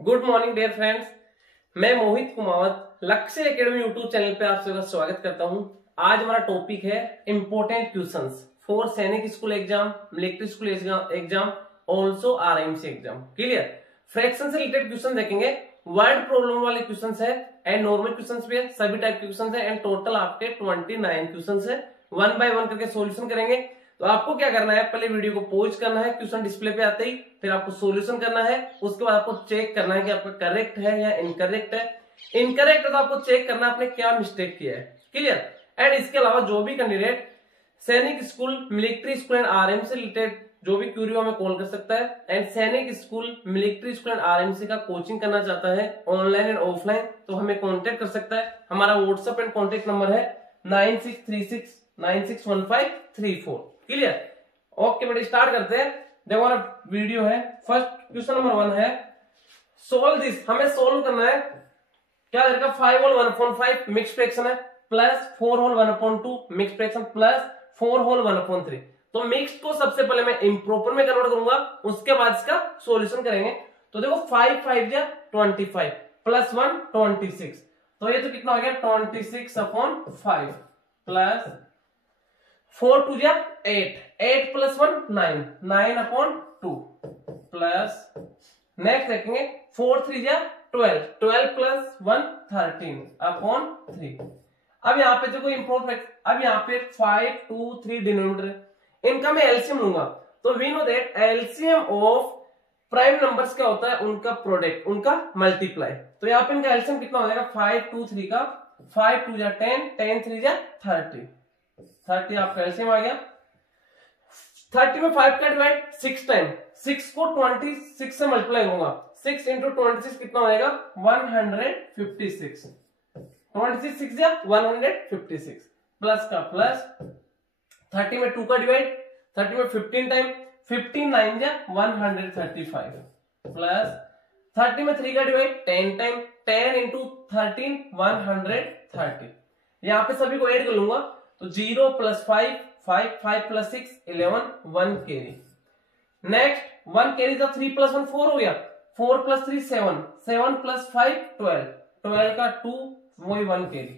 Good morning dear friends, मैं मोहित कुमावत लक्ष्य academy YouTube channel पे आप सबका स्वागत करता हूं। आज हमारा टॉपिक है इंपॉर्टेंट क्वेश्चंस फॉर सैनिक school exam, military school exam, also RMC exam. Clear? Fraction से रिलेटेड क्वेश्चन देखेंगे, वर्ड प्रॉब्लम वाले क्वेश्चंस है एंड नॉर्मल क्वेश्चंस भी है, सभी टाइप के क्वेश्चंस है एंड टोटल आपके 29 क्वेश्चंस है। वन बाय वन करके सॉल्यूशन करेंगे। तो आपको क्या करना है, पहले वीडियो को पॉज करना है, क्वेश्चन डिस्प्ले पे आते ही फिर आपको सॉल्यूशन करना है। उसके बाद आपको चेक करना है कि आपका करेक्ट है या इनकरेक्ट है। इनकरेक्ट है तो आपको चेक करना है आपने क्या मिस्टेक किया है। क्लियर? एंड इसके अलावा जो भी कैंडिडेट सैनिक school, military school and RM से रिलेटेड जो भी क्यूरी हमें कॉल कर सकता है एंड सैनिक school, military school and RMC का कोचिंग करना चाहता है ऑनलाइन एंड ऑफलाइन तो हमें कांटेक्ट कर सकता है। हमारा व्हाट्सएप एंड कांटेक्ट नंबर है 9636961534। क्लियर? ओके बेटे, स्टार्ट करते हैं। देखो हमारा वीडियो है, फर्स्ट क्वेश्चन नंबर 1 है सोल्व दिस। हमें सोल्व करना है क्या रहेगा, 5 होल 1/5 मिक्स फ्रैक्शन है plus 4 whole 1/2 mix fraction plus 4 whole 1/3। तो मिक्स्ड को सबसे पहले मैं इम्प्रॉपर में कन्वर्ट करूंगा, उसके बाद इसका सॉल्यूशन करेंगे। तो देखो 5 5 या 25 प्लस 1 26, तो ये तो कितना हो गया 26/5 प्लस 4 2 या 8, 8 प्लस 1 9, 9/2 प्लस नेक्स्ट देखेंगे 4 3 या 12, 12 प्लस 1 13/3। अब यहाँ पे देखो इम्पोर्टेंट, अब यहाँ पे 5 2 3 डिनोमिनेटर है, इनका मैं एलसीएम लूंगा। तो we know that LCM of prime numbers क्या होता है, उनका प्रोडक्ट, उनका मल्टीप्लाई। तो यहाँ पे इनका एलसीएम कितना हो जाएगा 5 2 3 का 5 2 या 10, 10 3 या 30, 30 आपका एलसीएम आ गया। 30 में 5 का डिवाइड 6 टाइम, 6 को 26 से मल्टीप्लाई होगा, 6 इंटू 26 कितना होगा 156, 26 6 या 156 प्लस का प्लस 30 में 2 का डिवाइड, 30 में 15 टाइम, 15 9 या 135 प्लस 30 में 3 का डिवाइड 10 टाइम, 10 इंटू 13 130। यहाँ पे सभी को ऐड कर लूंगा तो 0 plus 5 5 5 plus 6 11 1 carry. Next 1 carry था 3 प्लस 1 4 हो गया, 4 प्लस 3 7, 7 प्लस 5 12, 12 का 2 वही 1 carry.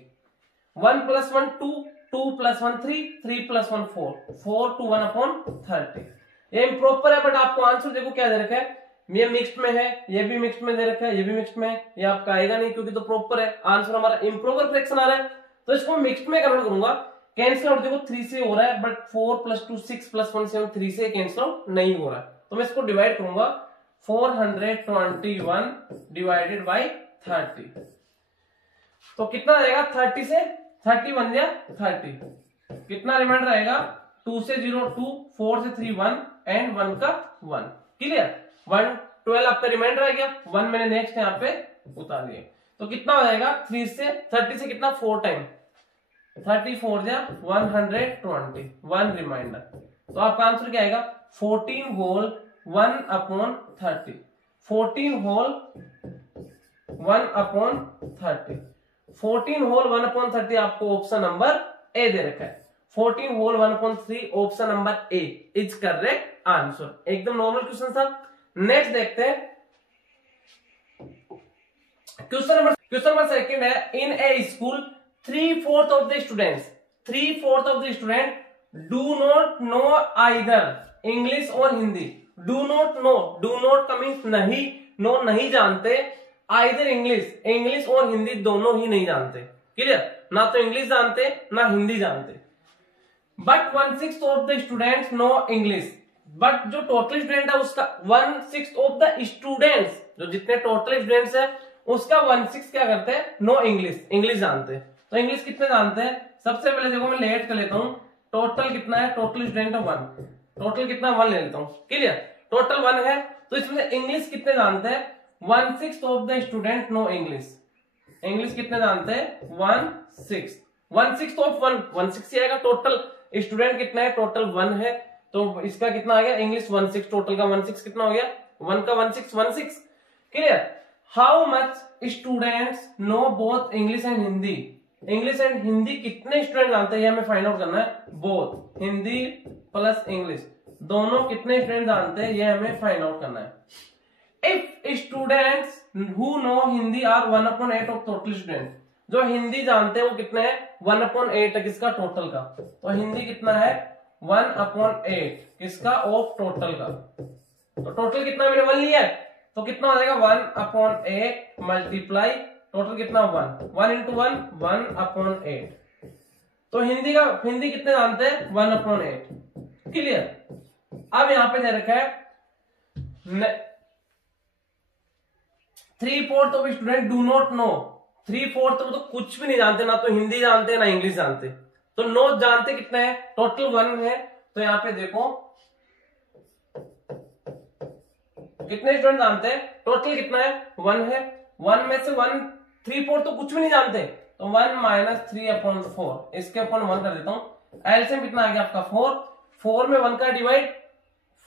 1 plus 1 2, 2 plus 1 3, 3 plus 1 4, 4 to 1/30। ये इम्प्रॉपर है बट आपको आंसर देखो क्या दे रखा है, ये मिक्स्ड में है, ये भी मिक्स्ड में दे रखा है, ये भी मिक्स्ड में है, ये आपका आएगा नहीं क्योंकि तो प्रॉपर है। आंसर हमारा इम्प्रॉपर फ्रैक्शन आ रहा है तो इसको मिक्स्ड में कन्वर्ट करूंगा। कैंसिल आउट देखो 3 से हो रहा है बट 4 प्लस 2 6 प्लस 1 7, 3 से कैंसिल आउट नहीं हो रहा है तो मैं इसको डिवाइड करूंगा 421 डिवाइडेड बाई 30। तो कितना रहेगा 30 से 31 या 30, कितना रिमाइंडर रहेगा 2 से 0 2, 4 से 3 1 एंड 1 का 1। क्लियर? 1 12 आपका रिमाइंडर आ गया, 1 मैंने नेक्स्ट यहाँ पे उतार दिया। तो कितना हो जाएगा 3 से 30 से कितना 4 टाइम, 34 या 120, 1 रिमाइंडर। तो आपका आंसर क्या आएगा 14 होल 1/30, 14 होल 1/30, 14 होल 1/30 आपको ऑप्शन नंबर ए दे रखा है। 14 whole 1/3 option number A is correct answer. एकदम नॉर्मल क्वेश्चन था। नेक्स्ट देखते हैं क्वेश्चन नंबर सेकंड है, in a school 3/4 of the students, 3/4 of the student do not know either English और Hindi. Do not know, do not का means नहीं, know नहीं जानते, आइदर इंग्लिश, इंग्लिश और हिंदी दोनों ही नहीं जानते। क्लियर? ना तो इंग्लिश जानते ना हिंदी जानते। But 1/6 of the students know English, but जो टोटल स्टूडेंट है उसका 1/6 ऑफ द स्टूडेंट्स, जो जितने टोटल स्टूडेंट्स है उसका 1/6 क्या करते हैं नो इंग्लिश, इंग्लिश जानते हैं। तो इंग्लिश कितने जानते हैं, सबसे पहले देखो मैं लेट कर लेता हूं, टोटल कितना है, टोटल स्टूडेंट है 1, टोटल कितना 1 ले लेता हूं। क्लियर? टोटल 1 है तो इसमें इंग्लिश कितने जानते हैं 1/6 of the student know English, English कितने जानते हैं 1/6, 1/6 ऑफ 1, 1/6 ही आएगा। टोटल स्टूडेंट कितना है, टोटल 1 है तो इसका कितना आ गया इंग्लिश 1/6, टोटल का 1/6 कितना हो गया 1 का 1/6 1/6। Clear? How much students know both English and Hindi, English and Hindi कितने स्टूडेंट जानते हैं ये हमें फाइंड आउट करना है। बोथ हिंदी प्लस इंग्लिश दोनों कितने स्टूडेंट जानते हैं ये हमें फाइंड आउट करना है। If students who know Hindi are 1/8 of total student, जो हिंदी जानते हैं वो कितने हैं 1/8 है किसका टोटल का, तो हिंदी कितना है 1/8 किसका ऑफ टोटल का, तो टोटल कितना मैंने 1 लिया है तो कितना हो जाएगा 1/8 मल्टीप्लाई टोटल कितना 1 इंटू 1/8, तो हिंदी कितने जानते हैं 1/8। क्लियर। अब यहां पे दे रखा है 3/4 of student do not no, 3/4 तो कुछ भी नहीं जानते, ना तो हिंदी जानते ना इंग्लिश जानते, तो नो जानते कितने हैं टोटल 1 है, तो यहां पे देखो कितने स्टूडेंट जानते हैं टोटल कितना है 1 है, 1 में से 3/4 तो कुछ भी नहीं जानते, तो 1 - 3/4 इसके अपन 1 कर देता हूं, एलसीएम कितना आ गया आपका 4 में 1 का डिवाइड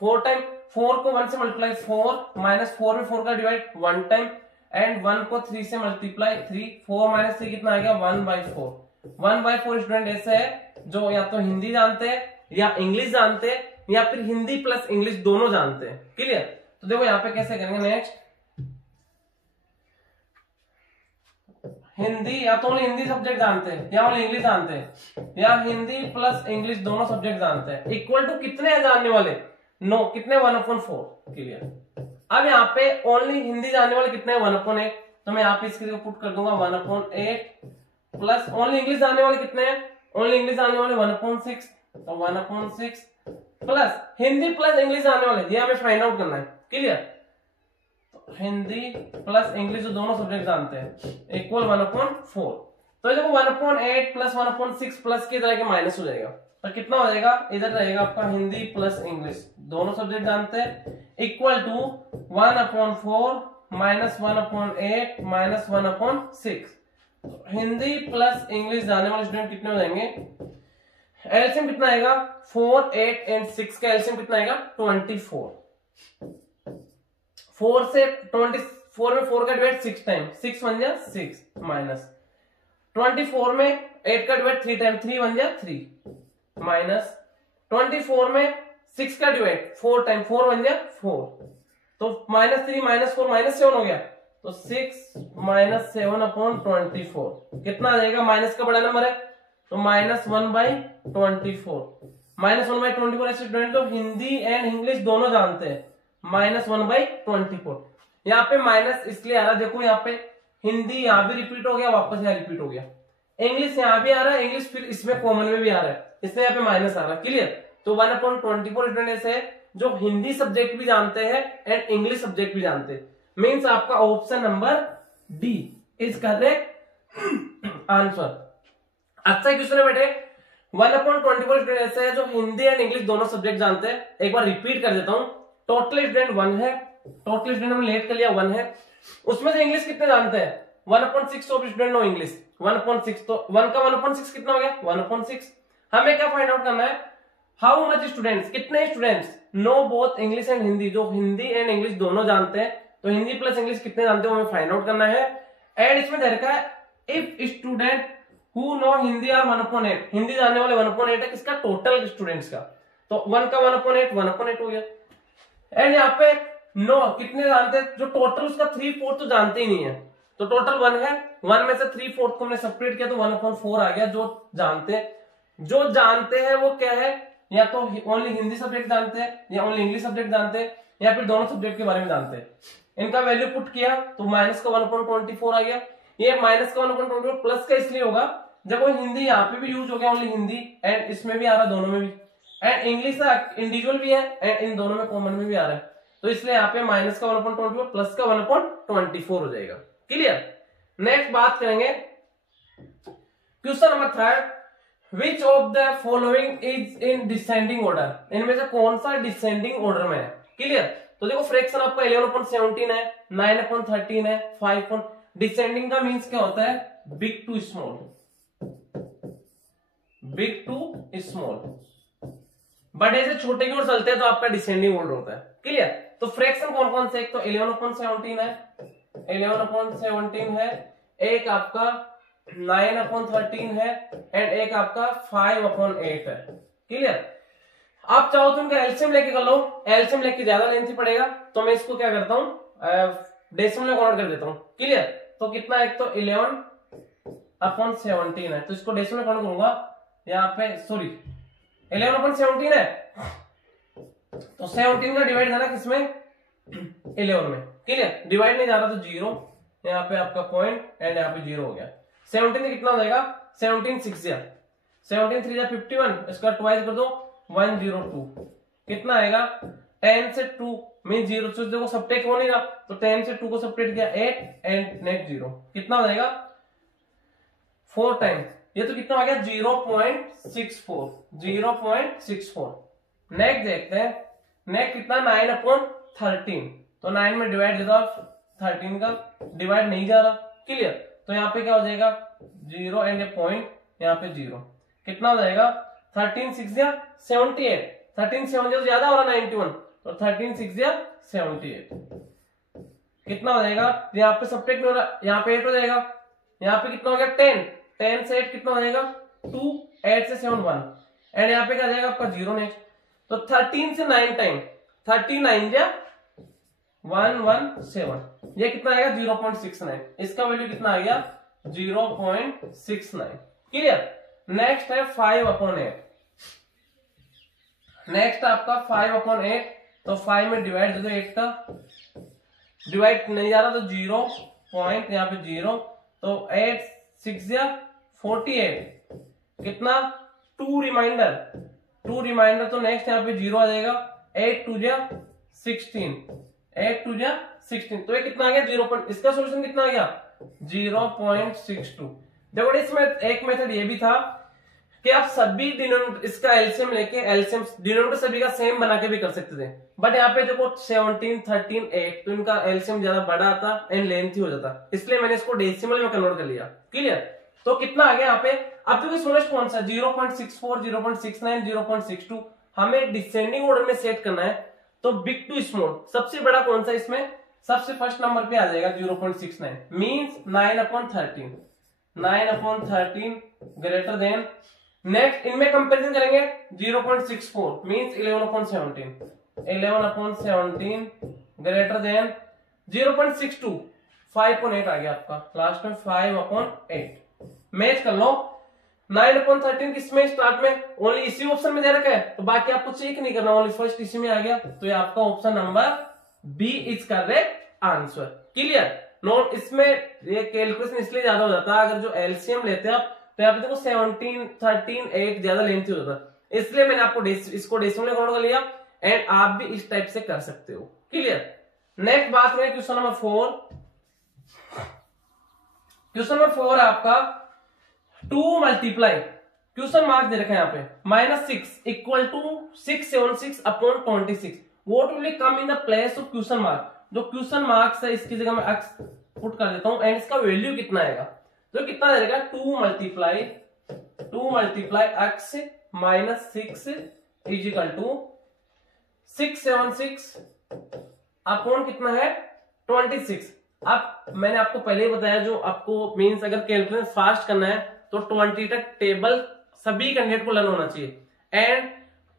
4 टाइम, 4 को 1 से मल्टीप्लाई 4 -4 में 4 का डिवाइड 1 टाइम एंड 1 को 3 से मल्टीप्लाई 3, 4 - 3 कितना आ गया 1/4। 1/4 स्टूडेंट ऐसे है जो या तो हिंदी जानते हैं या इंग्लिश जानते हैं या फिर हिंदी प्लस इंग्लिश दोनों जानते हैं। क्लियर। तो देखो यहाँ पे कैसे करेंगे नेक्स्ट, हिंदी या तो ओनली हिंदी सब्जेक्ट जानते हैं या ओनली इंग्लिश जानते हैं या हिंदी प्लस इंग्लिश दोनों सब्जेक्ट जानते हैं, इक्वल टू कितने हैं जानने वाले नो कितने 1/4। क्लियर। अब यहाँ पे ओनली हिंदी जानने वाले कितने 1/8, तो मैं यहाँ पे इसके लिए पुट कर दूंगा 1/8 प्लस ओनली इंग्लिश जानने वाले कितने हैं, ओनली इंग्लिश जानने वाले 1/6, तो 1/6 प्लस हिंदी प्लस इंग्लिश जानने वाले ये हमें फाइंड आउट करना है। क्लियर। तो हिंदी प्लस इंग्लिश जो दोनों सब्जेक्ट जानते हैं इक्वल 1/4, तो देखो 1/8 प्लस 1/6 प्लस की तरह के माइनस हो जाएगा, तो कितना हो जाएगा इधर रहेगा आपका हिंदी प्लस इंग्लिश दोनों सब्जेक्ट जानते हैं equal to 1/4 minus 1/8 minus 1/6, Hindi plus English जानने वाले स्टूडेंट कितने हो जाएंगे, एलसीएम कितना आएगा 4, 8 एंड 6 का एलसीएम कितना आएगा 24, 4 से 24 में 4 का डिवाइड 6 टाइम 6 1 जा 6 माइनस 24 में 8 का डिवाइड 3 टाइम 3 1 जा 3 माइनस 24 में 6 का डिवाइड 4 टाइम 4 1 जा 4, तो -3 -4 -7 हो गया, तो 6 - 7/24 कितना आ जाएगा, माइनस का बड़ा नंबर है तो -1/24, -1/24 ऐसे स्टूडेंट तो हिंदी एंड इंग्लिश दोनों जानते हैं -1/24। यहाँ पे माइनस इसलिए आ रहा है, देखो यहाँ पे हिंदी यहाँ भी रिपीट हो गया वापस यहाँ रिपीट हो गया, इंग्लिश यहाँ भी आ रहा है, इंग्लिश फिर इसमें कॉमन में भी आ रहा है, इसलिए यहाँ पे माइनस आ रहा है। क्लियर। तो 1/24 स्टूडेंट ऐसे है जो हिंदी सब्जेक्ट भी जानते हैं एंड इंग्लिश सब्जेक्ट भी जानते हैं, मीन्स आपका option number D is correct answer. अच्छा क्वेश्चन है बेटे, 1/24 स्टूडेंट ऐसे है जो हिंदी एंड इंग्लिश दोनों सब्जेक्ट जानते हैं। एक बार रिपीट कर देता हूं, टोटल स्टूडेंट 1 है, टोटल स्टूडेंट हमने लेट कर लिया 1 है, उसमें से इंग्लिश कितने जानते हैं 1/6 ऑफ स्टूडेंट नो इंग्लिश 1/6, तो 1 का 1/6 कितना हो गया 1/6। हमें क्या फाइंड आउट करना है, हाउ मच स्टूडेंट्स कितने students know both English and Hindi, जो हिंदी एंड इंग्लिश दोनों जानते हैं, तो हिंदी प्लस इंग्लिश कितने जानते हैं हमें फाइंड आउट करना है। एंड इसमें दे रखा है if student who know Hindi are 1/8, Hindi जानने वाले 1/8 है किसका टोटल स्टूडेंट्स का, तो 1 का 1/8 हो गया। एंड यहाँ पे नो कितने जानते हैं, जो टोटल उसका 3/4 तो जानते ही नहीं है, तो टोटल 1 है, 1 में से 3/4 को हमने सेपरेट किया तो 1/4 आ गया। जो जानते हैं वो क्या है, या तो ओनली हिंदी सब्जेक्ट जानते हैं या ओनली इंग्लिश सब्जेक्ट जानते हैं या फिर दोनों सब्जेक्ट के बारे में जानते हैं। इनका वैल्यू पुट किया तो माइनस का 1/24 आ गया, ये माइनस का 1/24 प्लस का इसलिए होगा जब वो हिंदी यहाँ पे भी यूज हो गया ओनली हिंदी एंड इसमें भी आ रहा दोनों में भी, एंड इंग्लिश इंडिविजुअल भी है एंड इन दोनों में कॉमन में भी आ रहा है, तो इसलिए यहाँ पे माइनस का 1/24 प्लस का 1/24 हो जाएगा। क्लियर। नेक्स्ट बात करेंगे question number 3, which of the following is in descending order, इनमें से कौन सा डिसेंडिंग ऑर्डर में है। क्लियर। तो देखो फ्रैक्शन आपका 11/17 है, 9/13 है, 5 डिसेंडिंग का मीन्स क्या होता है big to small, big to small, बड़े से छोटे की ओर चलते हैं तो आपका डिसेंडिंग ऑर्डर होता है। क्लियर। तो फ्रैक्शन कौन कौन से, एक तो 11/17 है, 11/17 है, एक आपका 9/13 है एंड एक आपका 5/8 है। क्लियर। आप चाहो तो इनका एलसीएम लेके कर लो, एलसीएम लेके ज्यादा लेंथी पड़ेगा, तो मैं इसको क्या करता हूं डेसिमल में कन्वर्ट कर देता हूँ, क्लियर। तो कितना, एक तो 11/17 है, तो इसको डेसिमल में कन्वर्ट करूंगा यहाँ पे, सॉरी 11/17 है, तो 17 का डिवाइड है ना किसमें, 11 में, क्लियर। डिवाइड नहीं जा रहा तो 0, यहाँ पे आपका पॉइंट एंड यहाँ पे 0 हो गया। 17 में कितना हो जाएगा, 17 6 17 3 51, इसका ट्वाइस कर दो 102, कितना आएगा 10 से 2 मीन 0, तो देखो सब्ट्रैक्ट हो नहीं रहा, तो 10 से 2 को सब्ट्रैक्ट किया 8 एंड नेक्स्ट 0, कितना हो जाएगा 4 टाइम्स, ये तो कितना आ गया 0.64, 0.64। नेक्स्ट देखते हैं, नेक्स्ट कितना 9/13, तो 9 में डिवाइड दे दो आप, 13 का डिवाइड नहीं जा रहा, क्लियर। तो यहाँ पे क्या हो जाएगा 0 एंड ए पॉइंट, यहाँ पे 0, कितना हो जाएगा 13 6 78, 13 7 तो ज्यादा हो रहा 91, तो 13 6 78, कितना हो जाएगा, यहाँ पे सब्ट्रैक्ट नहीं हो रहा, यहाँ पे 8 हो जाएगा, यहाँ पे कितना हो गया 10 से 8 कितना हो जाएगा 2, 8 से 7 1, एंड यहाँ पे क्या जाएगा आपका 0 नेक्स्ट, तो 13 से 9 टाइम, 39 जा 117, ये कितना आएगा 0.69, इसका वैल्यू कितना आ गया 0.69, क्लियर। नेक्स्ट है 5/8, नेक्स्ट आपका 5/8, तो 5 में डिवाइड दे दो 8 का, डिवाइड नहीं जा रहा तो 0 पॉइंट यहाँ पे 0, तो 8 6 48, कितना 2 रिमाइंडर, तो नेक्स्ट यहाँ पे 0 आ जाएगा, 8 2 16, 8 2 16, तो ये कितना आ गया 0. इसका सोल्यूशन कितना आ गया 0.62। देखो इसमें एक मेथड ये भी था कि आप सभी डिनोमिनेटर इसका एलसीएम लेके, एलसीएम डिनोमिनेटर सभी का सेम बना के भी कर सकते थे, बट यहाँ पे देखो 17 13 8, तो इनका एलसीएम ज्यादा बड़ा आता एंड लेंथी हो जाता, इसलिए मैंने इसको डेसिमल में कन्वर्ट कर लिया, क्लियर। तो कितना आ गया यहाँ पे, अब देखो सोल्यूशन कौन सा 0.64 0.69 0.62, हमें डिसेंडिंग ऑर्डर में सेट करना है, तो बिग टू स्मॉल सबसे बड़ा कौन सा, इसमें सबसे फर्स्ट नंबर पे आ जाएगा 0.69, मींस 9/13, 9/13 ग्रेटर देन, नेक्स्ट इनमें कंपैरिजन करेंगे 0.64 मींस 11/17, 11/17 ग्रेटर देन 0.62, 5.8 आ गया आपका, लास्ट में 5/8, मैच कर लो। 9/13 किसमें स्टार्ट में, ओनली इसी ऑप्शन में दे रखा है, तो बाकी आपको चेक नहीं करना, ओनली फर्स्ट इसी में आ गया, तो ये आपका option number B is correct answer, clear. Note इसमें ये कैलकुलेशन इसलिए ज्यादा हो जाता है, अगर जो एलसीएम लेते हैं आप, तो यहाँ पे देखो 17 13 8 ज्यादा लेंथी हो जाता, इसलिए मैंने आपको इसको डेसिमल में कन्वर्ट कर लिया, एंड आप भी इस टाइप से कर सकते हो, क्लियर। नेक्स्ट बात करें क्वेश्चन नंबर 4, क्वेश्चन नंबर 4 है आपका 2 मल्टीप्लाई, क्वेश्चन मार्क्स दे रखे हैं यहाँ पे -6 equal to 676/26, what will come in the place of question mark, जो क्वेश्चन मार्क्स है इसकी जगह मैं एक्स पुट कर देता हूं, एंड इसका वैल्यू कितना आएगा, तो कितना दे रखा है 2 multiply x -6 is equal to 676 upon कितना है 26। अब मैंने आपको पहले ही बताया, जो आपको मींस अगर कैलकुलेशन फास्ट करना है तो 20 तक टेबल सभी कैंडिडेट को लर्न होना चाहिए, एंड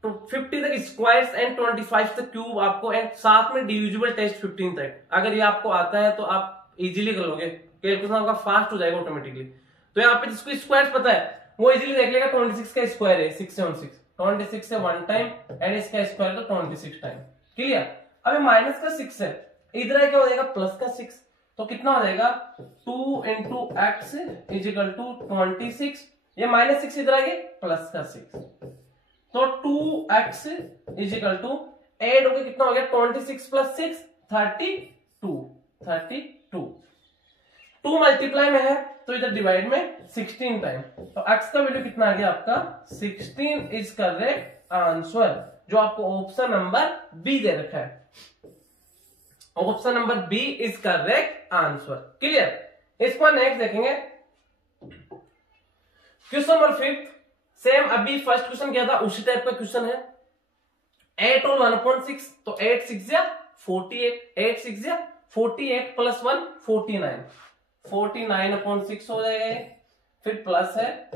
50 तक स्क्वायर्स एंड 25 तक क्यूब आपको, एंड साथ में डिविजिबल टेस्ट 15 तक, अगर ये आपको आता है तो आप इजीली कर लोगे, कैलकुलेशन आपका फास्ट हो जाएगा ऑटोमेटिकली। तो यहाँ पे जिसको स्क्वायर्स पता है वो इजीली देख लेगा, 26 का स्क्वायर है 676, 26 से 1 टाइम एंड इसका स्क्वायर तो 26 टाइम, क्लियर। अब माइनस का 6 है, इधर क्या हो जाएगा प्लस का 6, तो कितना हो जाएगा 2 into x is equal to 26, ये -6 इधर आ गया प्लस का 6, तो 2x is equal to add होकर कितना हो गया 26 + 6 32, 2 मल्टीप्लाई में है तो इधर डिवाइड में 16 टाइम, तो x का वैल्यू कितना आ गया आपका 16 इज करेक्ट आंसर, जो आपको ऑप्शन नंबर बी दे रखा है, option number B is correct answer, clear. इसको नेक्स्ट देखेंगे क्वेश्चन नंबर 5, सेम अभी फर्स्ट क्वेश्चन किया था उसी टाइप का क्वेश्चन है, 8 और 1/6, तो 8 6 48, 8 6 48 + 1 49, 49/6 हो जाएगा, फिर प्लस है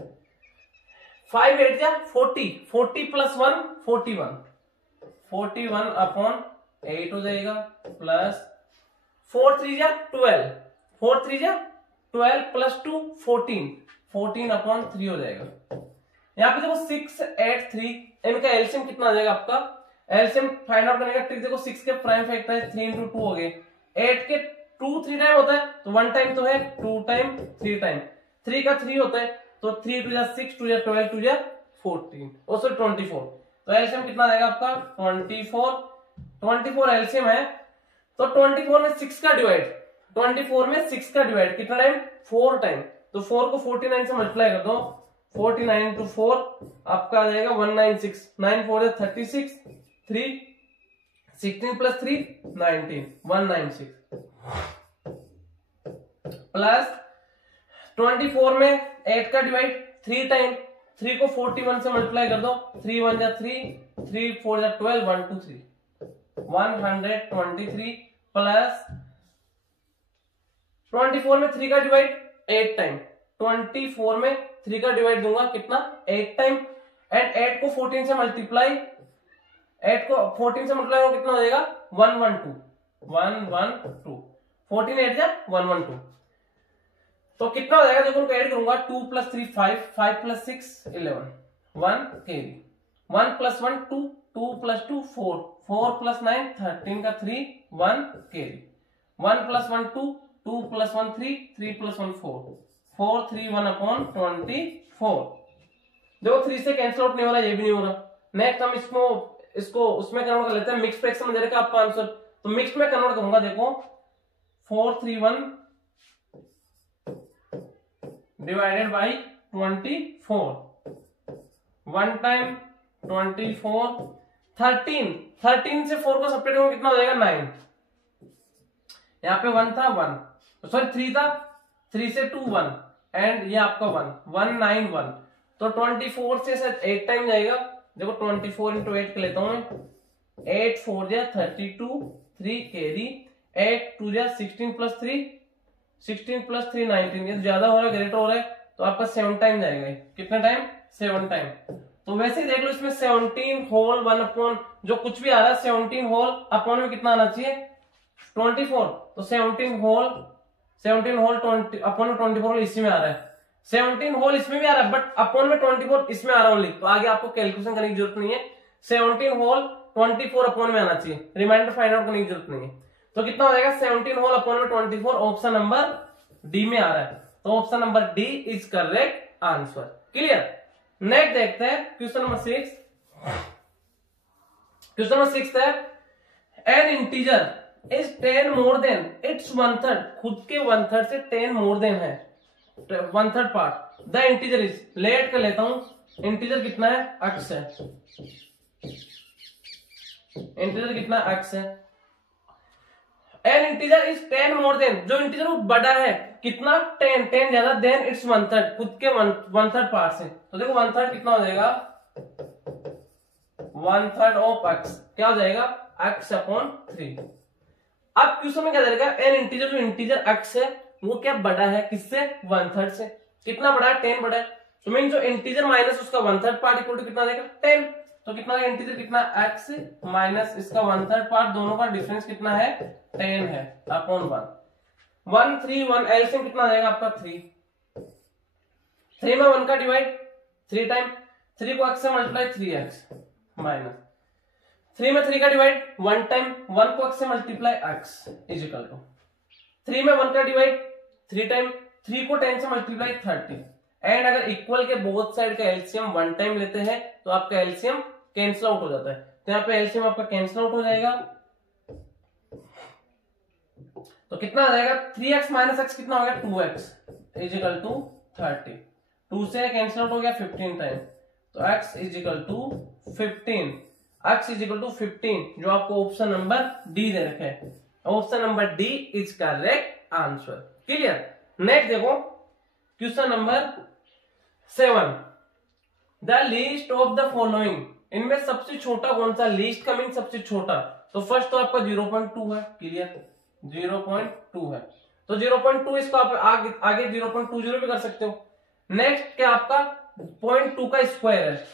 5 8 40, 40 + 1 41, 41/8 हो जाएगा, प्लस 4 3 जा 12, 4 3 जा 12 प्लस 2 14, 14 अपॉन 3 हो जाएगा। यहाँ पे देखो 6 8 3, इनका एलसीएम कितना आ जाएगा आपका, एलसीएम फाइंड आउट करने का ट्रिक देखो, 6 के प्राइम फैक्टर है 3 into 2 हो गए, 8 के 2 3 टाइम होता है तो 1 टाइम तो है, 2 टाइम 3 टाइम, 3 का 3 होता है तो 3 2 जा 6, 2 जा 12, 2 जा 14 और सो 24, तो एलसीएम कितना आएगा आपका 24, 24 एलसीएम है तो 24 में 6 का डिवाइड, 24 में 6 का डिवाइड कितना टाइम 4 टाइम, तो 4 को 49 से मल्टीप्लाई कर दो, 49 into 4 आपका आ जाएगा 196, 9 4 is 36, 3 16 plus 3 19, 196 प्लस 24 में 8 का डिवाइड 3 टाइम, 3 को 41 से मल्टीप्लाई कर दो, 3 1 जा 3, 3 4 जा 12, 1 2 3, 123 प्लस 24 में 3 का डिवाइड 8 टाइम, 24 में 3 का डिवाइड दूंगा कितना 8 टाइम, एंड 8 को 14 से मल्टीप्लाई, 8 को 14 से मल्टीप्लाई हो कितना हो जाएगा 112, 112, 14 8 जा 112, तो कितना हो जाएगा देखो उनको ऐड करूंगा, 2 plus 3 5, 5 plus 6 11, 1 carry, 1 plus 1 2, 2 plus 2 4, 4 plus 9 13 का 3 1 carry, 1 plus 1 2, 2 plus 1 3, 3 plus 1 4, 4 3 1 upon 24, देखो 3 से कैंसिल आउट नहीं हो रहा, ये भी नहीं हो रहा। नेक्स्ट हम इसको उसमें कन्वर्ट कर लेते हैं, मिक्स फ्रैक्शन में दे रखा आपका आंसर, तो मिक्स में कन्वर्ट करूंगा, देखो 4 3 1 डिवाइडेड बाई 24, 1 टाइम 24, 13 से 4 को सेपरेट करूंगा कितना हो जाएगा 9, यहाँ पे 1 था 1, सॉरी 3 था, 3 से 2 1 एंड ये आपका 1 1 9 1, तो 24 से 8 टाइम जाएगा, देखो 24 into 8 कर लेता हूं मैं, 8 4 जा 32, 3 कैरी, 8 2 जा 16 plus 3, 16 plus 3 19, ये ज्यादा हो रहा है ग्रेटर हो रहा है तो आपका 7 टाइम जाएगा, कितना टाइम 7 टाइम, तो वैसे ही देख लो इसमें 17 होल 1 अपॉन जो कुछ भी आ रहा है 17 होल अपॉन में कितना आना चाहिए 24, तो 17 होल 20 अपॉन में 24 इसी में आ रहा है, 17 होल इसमें भी आ रहा है बट अपॉन में 24 इसमें आ रहा है ओनली, तो आगे आपको कैलकुलेशन करने की जरूरत नहीं है, 17 होल 24 अपॉन में आना चाहिए, रिमाइंडर फाइंड आउट करने की जरूरत नहीं है, तो कितना हो जाएगा 17 होल अपॉन में 24, ऑप्शन नंबर डी में आ रहा है, तो option number D is correct answer. Clear. Next देखते हैं क्वेश्चन नंबर 6। क्वेश्चन नंबर 6 है N integer is 10 more than it's 1/3, खुद के 1/3 से 10 मोर देन है, 1/3 पार्ट, द इंटीजर इज, लेट कर लेता हूं, इंटीजर कितना है x है, इंटीजर कितना x है, N integer is 10 more than, जो इंटीजर वो बड़ा है कितना 10 ज्यादा देन इट्स 1/3, खुद के 1/3 पार्ट से, तो देखो 1/3 कितना हो जाएगा 1/3 ऑफ x, क्या हो जाएगा x अपॉन 3। अब क्वेश्चन में क्या जाएगा एन इंटीजर, जो इंटीजर x है वो क्या बड़ा है किससे 1/3 से, कितना बड़ा है 10 बड़ा है, तो मीन जो इंटीजर माइनस उसका 1/3 पार्ट इक्वल टू कितना देगा 10, तो कितना है इंटीजर कितना x माइनस इसका 1/3 पार्ट, दोनों का डिफरेंस कितना है 10 है अपॉन 1, 1 3 1 एलसीएम कितना जाएगा आपका 3, 3 में 1 का डिवाइड 3 टाइम, 3 को x से मल्टीप्लाई 3x माइनस 3 में 3 का डिवाइड 1 टाइम, 1 को x से multiply x is equal to 3 में 1 का डिवाइड 3 टाइम, 3 को 10 से मल्टीप्लाई 30, एंड अगर इक्वल के बोथ साइड का एलसीएम 1 टाइम लेते हैं तो आपका एलसीएम कैंसिल आउट हो जाता है, तो यहाँ पे एलसीएम आपका कैंसिल आउट हो जाएगा, तो कितना आ जाएगा 3x माइनस x कितना हो गया 2x इज इक्वल टू 30, 2 से कैंसिल आउट हो गया 15 टाइम, तो x is equal to 15, x is equal to 15, जो आपको ऑप्शन नंबर डी दे रखे है, option number D is correct answer. Clear. Next देखो question number 7, the least of the following, इनमें सबसे छोटा कौन सा, लीस्ट का मीन सबसे छोटा, तो फर्स्ट तो आपका 0.2 है, क्लियर 0.2 है, तो 0.2 इसको आप आगे 0.20 भी कर सकते हो। नेक्स्ट क्या आपका 0.2 का स्क्वायर है,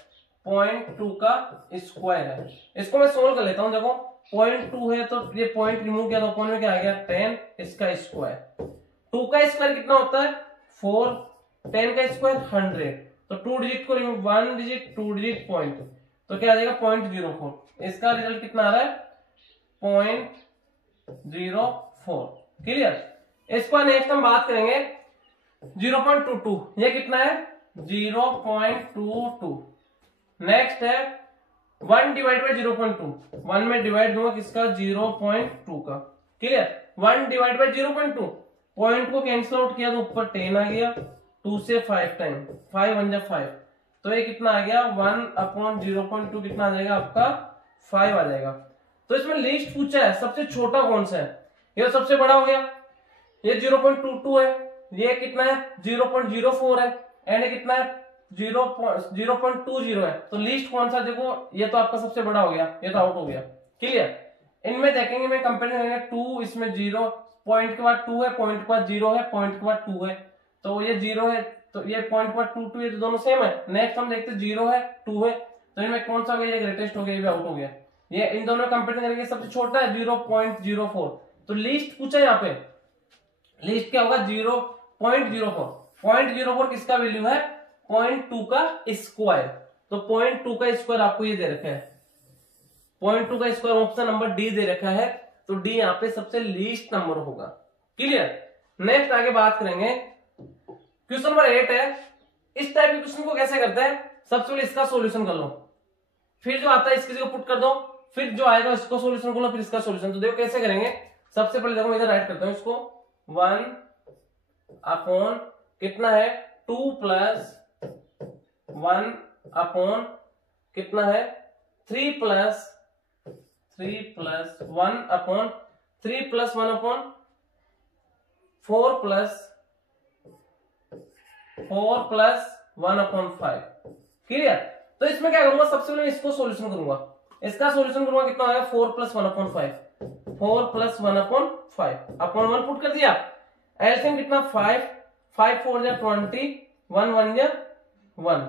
0.2 का स्क्वायर है, इसको मैं सोल्व कर लेता हूं, देखो 0.2 है तो ये पॉइंट रिमूव किया तो अपॉन में क्या आ गया 10 इसका स्क्वायर। 2 का स्क्वायर कितना होता है 4, 10 का स्क्वायर 100, तो 2 डिजिट को रिमूव 1 डिजिट 2 डिजिट पॉइंट, तो क्या आ जाएगा 0.04। इसका रिजल्ट कितना आ रहा है 0.04। क्लियर। इसका नेक्स्ट हम बात करेंगे 0.22, ये कितना है 0.22। नेक्स्ट है 1 डिवाइड बाई 0.2, 1 में डिवाइड दूंगा किसका 0.2 का। क्लियर। 1 डिवाइड बाई 0.2, पॉइंट को कैंसिल आउट किया तो ऊपर 10 आ गया, 2 से 5 टाइम 5 1 5, तो ये कितना आ गया 1/0.2 कितना आ जाएगा आपका 5 आ जाएगा। तो इसमें लिस्ट पूछा है सबसे छोटा कौन सा है, ये सबसे बड़ा हो गया, ये 0.22 है, ये कितना है 0.04 है, एंड ये कितना है 0.20 है, तो लिस्ट कौन सा देखो, ये तो आपका सबसे बड़ा हो गया, ये तो आउट हो गया। क्लियर। इनमें देखेंगे मैं कंपेरिजन करेंगे 2, इसमें 0, पॉइंट के बाद 2 है, पॉइंट के बाद 0 है, पॉइंट के बाद 2 है, तो ये 0 है, तो ये पॉइंट के बाद 2 ये तो दोनों सेम है। नेक्स्ट हम देखते 0 है 2 है, तो इनमें कौन सा हो गया, ये ग्रेटेस्ट हो गया, ये भी आउट हो गया। ये इन दोनों कंपेरिजन करेंगे सबसे छोटा है 0.04, तो लिस्ट पूछा यहाँ पे, लिस्ट क्या होगा 0.04। 0.04 किसका वैल्यू है 0.2 का स्क्वायर, तो 0.2 का स्क्वायर आपको ये दे रखा है, 0.2 का स्क्वायर ऑप्शन नंबर डी दे रखा है, तो डी यहाँ पे सबसे लीस्ट नंबर होगा। क्लियर। नेक्स्ट आगे बात करेंगे क्वेश्चन नंबर 8 है। इस टाइप के क्वेश्चन को कैसे करते हैं, सबसे पहले इसका सॉल्यूशन कर लो, फिर जो आता है इसकी जगह पुट कर दो, फिर जो आएगा इसको सॉल्यूशन कर लो, फिर इसका सॉल्यूशन। तो देखो कैसे करेंगे, सबसे पहले देखो इधर राइट करता हूं इसको, 1 अपॉन कितना है 2 प्लस 1 अपॉन कितना है 3 plus 1 upon 3 plus 1 upon 4 plus 1 upon 5। Clear. तो इसमें क्या करूंगा, सबसे पहले इसको सॉल्यूशन करूंगा, इसका सॉल्यूशन करूंगा, कितना आएगा 4 plus 1 upon 5, 4 plus 1 upon 5 upon 1 put कर दिया, एलसीएम कितना 5 4 जा 20, 1 1 जा 1,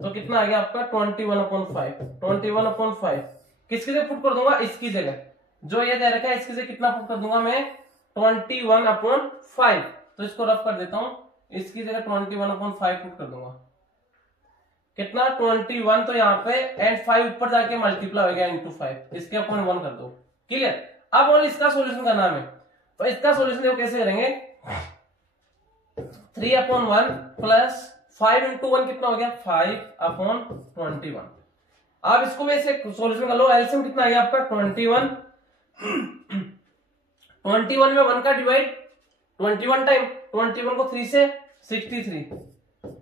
तो कितना आ गया आपका 21 अपॉन 5, 21 अपॉन 5 किसकी जगह पुट कर दूंगा, इसकी जगह, जो ये दे रखा है इसकी जगह कितना पुट कर दूंगा मैं 21 अपॉन 5, तो इसको रफ कर देता हूं, इसकी जगह 21 अपॉन 5 पुट कर दूंगा, कितना 21, तो यहाँ पे एंड 5 ऊपर जाके मल्टीप्लाई हो गया इंटू 5, इसके अपॉन 1 कर दो। क्लियर। अब और इसका सॉल्यूशन करना हमें, तो इसका सॉल्यूशन देखो कैसे करेंगे, 3 अपॉन 1 प्लस 5 इंटू 1 कितना हो गया 5 अपॉन 21। अब इसको वैसे सॉल्यूशन कर लो, एलसीएम कितना आ गया आपका 21, 21 में 1 का डिवाइड 21 टाइम, 21 को 3 से 63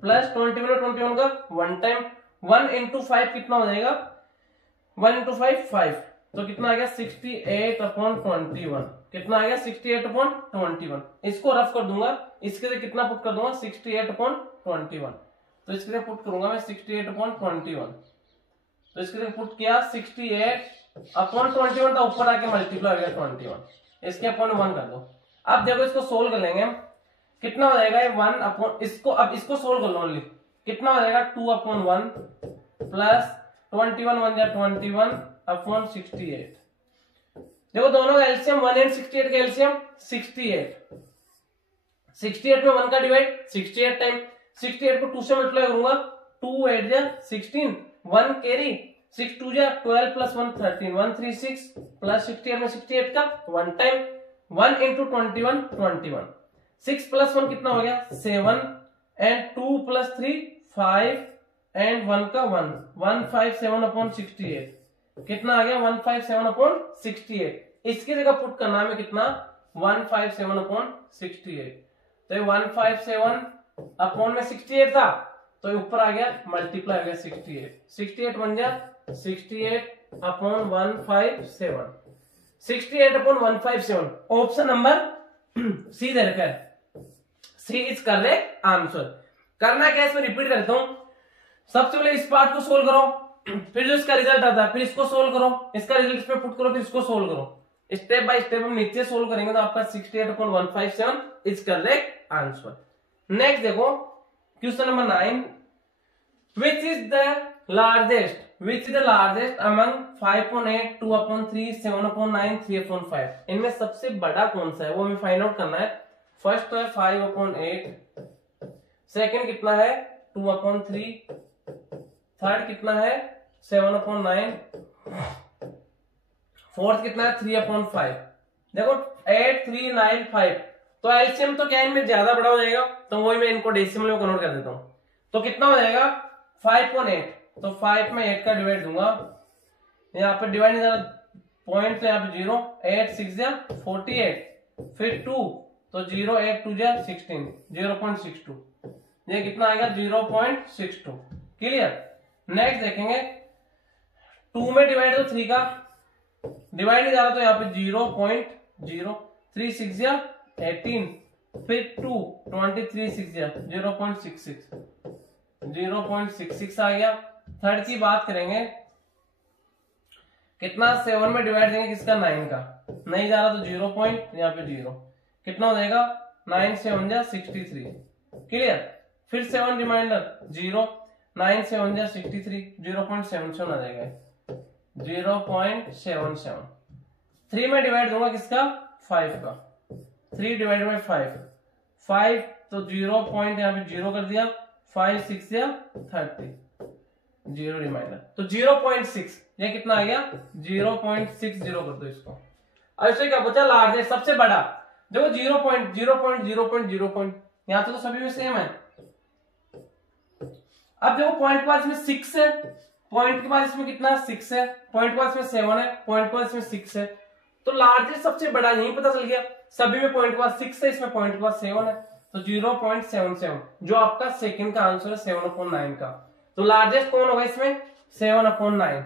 प्लस 21 में 21 का 1 टाइम, 1 इंटू 5 कितना हो जाएगा 1 इंटू 5 5, तो कितना आ गया 68 अपॉन 21, कितना आ गया 68 अपॉन 21। इसको रफ कर दूंगा, इसके लिए कितना पुट कर दूंगा 68 अपॉन 21, तो इसके लिए पुट करूंगा मैं 68 अपॉन 21, तो इसके लिए पुट किया 68 अपॉन 21 था, ऊपर आके मल्टीप्लाई हो गया 21, इसके अपॉन 1 कर दो। अब देखो इसको सोल्व कर लेंगे हम, कितना हो जाएगा 1 अपॉन, इसको अब इसको सोल्व कर लो ओनली, कितना हो जाएगा 2 अपॉन 1 प्लस 21 1 जा 21 अपॉन 68। देखो दोनों का एलसीएम 1 एंड 68 का एलसीएम 68, 68 में 1 का डिवाइड 68 टाइम, 68 को 2 से मल्टीप्लाई करूंगा, 2 8 जा 16, 1 कैरी 6 2 जा 12 प्लस 1 13, 136 प्लस 68 में 68 का 1 टाइम, 1 इंटू 21 21, 6 प्लस 1 कितना हो गया 7 एंड 2 प्लस 3 5 एंड 1 का 1, 157 अपॉन 68, कितना आ गया 157 अपॉन 68। इसकी जगह पुट करना है कितना 157 अपॉन 68, तो 157 अपॉन में 68 था, तो ऊपर आ गया मल्टीप्लाई हो गया 68, 68 बन जा 68 upon 157, 68 upon 157, option number C दे रखा है, सी इज करेक्ट आंसर। करना क्या, इसमें रिपीट करता हूं, सबसे पहले इस पार्ट को सोल्व करो, फिर जो इसका रिजल्ट आता है फिर इसको सोल्व करो, इसका रिजल्ट इस पे पुट करो, फिर इसको सोल्व करो, स्टेप बाय स्टेप हम नीचे सोल्व करेंगे, तो आपका 68 upon 157 is correct answer. Next देखो question number 9, which is the largest which the largest among 5/8, 2/3, 7/9, 3/5। इनमें सबसे बड़ा कौन सा है वो हमें फाइंड आउट करना है। फर्स्ट तो है 5/8, सेकंड कितना है 2/3, थर्ड कितना है 7/9, फोर्थ कितना है 3/5। देखो 8, 3, 9, 5, तो एलसीएम तो क्या इनमें ज्यादा बड़ा हो जाएगा, तो वही मैं इनको डेसिमल में कन्वर्ट कर देता हूं। तो कितना हो जाएगा 5/8, तो 5 में 8 का डिवाइड दूंगा, यहाँ पे डिवाइड नहीं पॉइंट, तो यहाँ पे 0, 8 6 जा 48, फिर 2, तो 0 8 2 जा 16, 0.62, ये कितना आएगा 0.62। क्लियर। नेक्स्ट देखेंगे 2 में डिवाइड तो 3 का डिवाइड नहीं जा रहा, तो यहाँ पे 0.0, 3 6 जा 18, फिर 2 23 6 जा 0.66, 0.66 आ गया। थर्ड की बात करेंगे कितना 7 में डिवाइड देंगे किसका 9 का, नहीं जा रहा तो 0 पॉइंट, यहाँ पे 0, कितना हो जाएगा 9 7 जा 63। क्लियर। फिर 7 रिमाइंडर 0, 9 7 जा 63, 0.77 आ जाएगा, 0.77। 3 में डिवाइड दूंगा किसका 5 का, 3 डिवाइड बाई 5, तो 0 पॉइंट यहाँ पे 0 कर दिया, 5 6 या 30, 0 रिमाइंडर, तो 0.6, ये कितना आ गया 0.60 कर दो इसको। अब इससे क्या बचा लार्जेस्ट सबसे बड़ा, देखो 0.0.0.0, यहाँ तो सभी में सेम है। अब देखो पॉइंट के बाद इसमें 6 है, पॉइंट के बाद इसमें कितना 6 है, पॉइंट के बाद इसमें 7 है, पॉइंट के बाद इसमें 6 है, तो लार्जेस्ट सबसे बड़ा यही पता चल गया, सभी में पॉइंट के बाद 6 है, इसमें पॉइंट के बाद 7 है, तो 0.77, जो आपका सेकंड का आंसर है 7/9 का। तो लार्जेस्ट कौन होगा इसमें 7/9,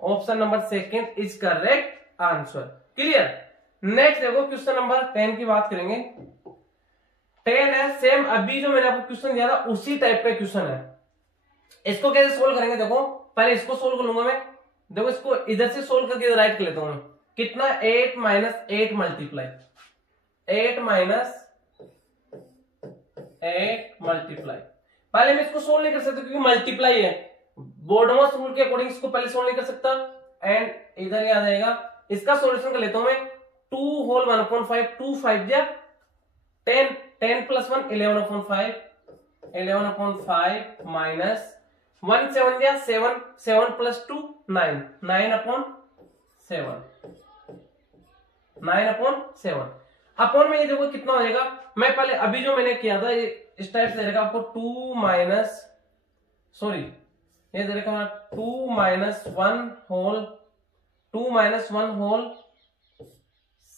option number second is correct answer. Clear. Next देखो क्वेश्चन नंबर 10 की बात करेंगे। 10 है सेम, अभी जो मैंने आपको क्वेश्चन दिया था उसी टाइप का क्वेश्चन है। इसको कैसे सोल्व करेंगे, देखो पहले इसको सोल्व कर लूंगा मैं, देखो इसको इधर से सोल्व करके राइट कर लेता हूं मैं, कितना 8 - 8 मल्टीप्लाई 8 - 8 मल्टीप्लाई, पहले मैं इसको सोल्व नहीं कर सकता क्योंकि मल्टीप्लाई है, बोर्डमोस रूल के अकॉर्डिंग इसको पहले सोल्व नहीं कर सकता, एंड इधर ही आ जाएगा। इसका सॉल्यूशन कर लेता हूं मैं, 2 होल 1/5, 2 5 जा 10, 10 + 1 11/5, 11/5 माइनस 1 7 जा 7, 7 + 2 9, 9/7, 9/7 अपॉन में ये देखो कितना हो जाएगा, मैं पहले अभी जो मैंने किया था इस टाइप से रहेगा आपको 2 माइनस, सॉरी ये देखा 2 - 1 होल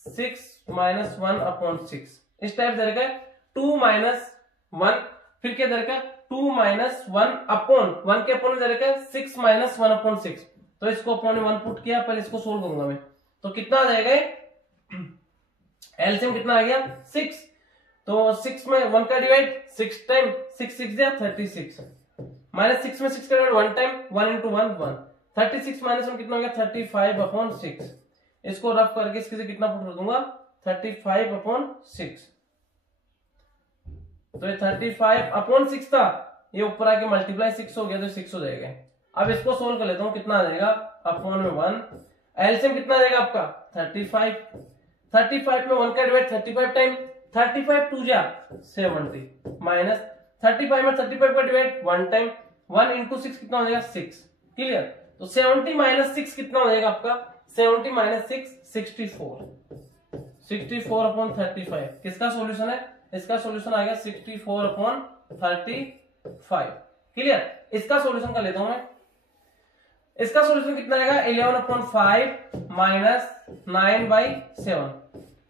6 - 1/6, इस टाइप से रहेगा 2 - 1, फिर क्या रहेगा 2 - 1 अपॉन 1 के अपॉन रहेगा 6 - 1/6, तो इसको अपॉन 1 पुट किया, पहले इसको सोल्व करूंगा मैं, तो कितना आ जाएगा एलसीएम कितना आ गया 6, तो 6 में 1 का डिवाइड 6 टाइम, 6 6 जा 36, माइनस 6 में 6 का डिवाइड 1 टाइम, 1 × 1 1, 36 - 1 कितना हो गया 35/6, इसको रफ करके इसके से कितना पुट कर दूंगा 35/6, तो ये 35/6 था, ये ऊपर आके मल्टीप्लाई 6 हो गया, तो 6 हो जाएगा। अब इसको सोल्व कर लेता हूं, कितना आ जाएगा अपॉन में 1, एलसीएम कितना आ जाएगा आपका 35, 35 में 1 का डिवाइड 35 टाइम, 35 2 जा 70, माइनस 35 में 35 का डिवाइड 1 टाइम, 1 × 6 कितना हो जाएगा 6। क्लियर। तो 70 - 6 कितना हो जाएगा आपका 70 - 6 64, 64/35 किसका सॉल्यूशन है, इसका सॉल्यूशन आ गया 64/35। क्लियर। इसका सॉल्यूशन कर लेता हूं मैं, इसका सॉल्यूशन कितना आएगा 11/5 माइनस 9/7,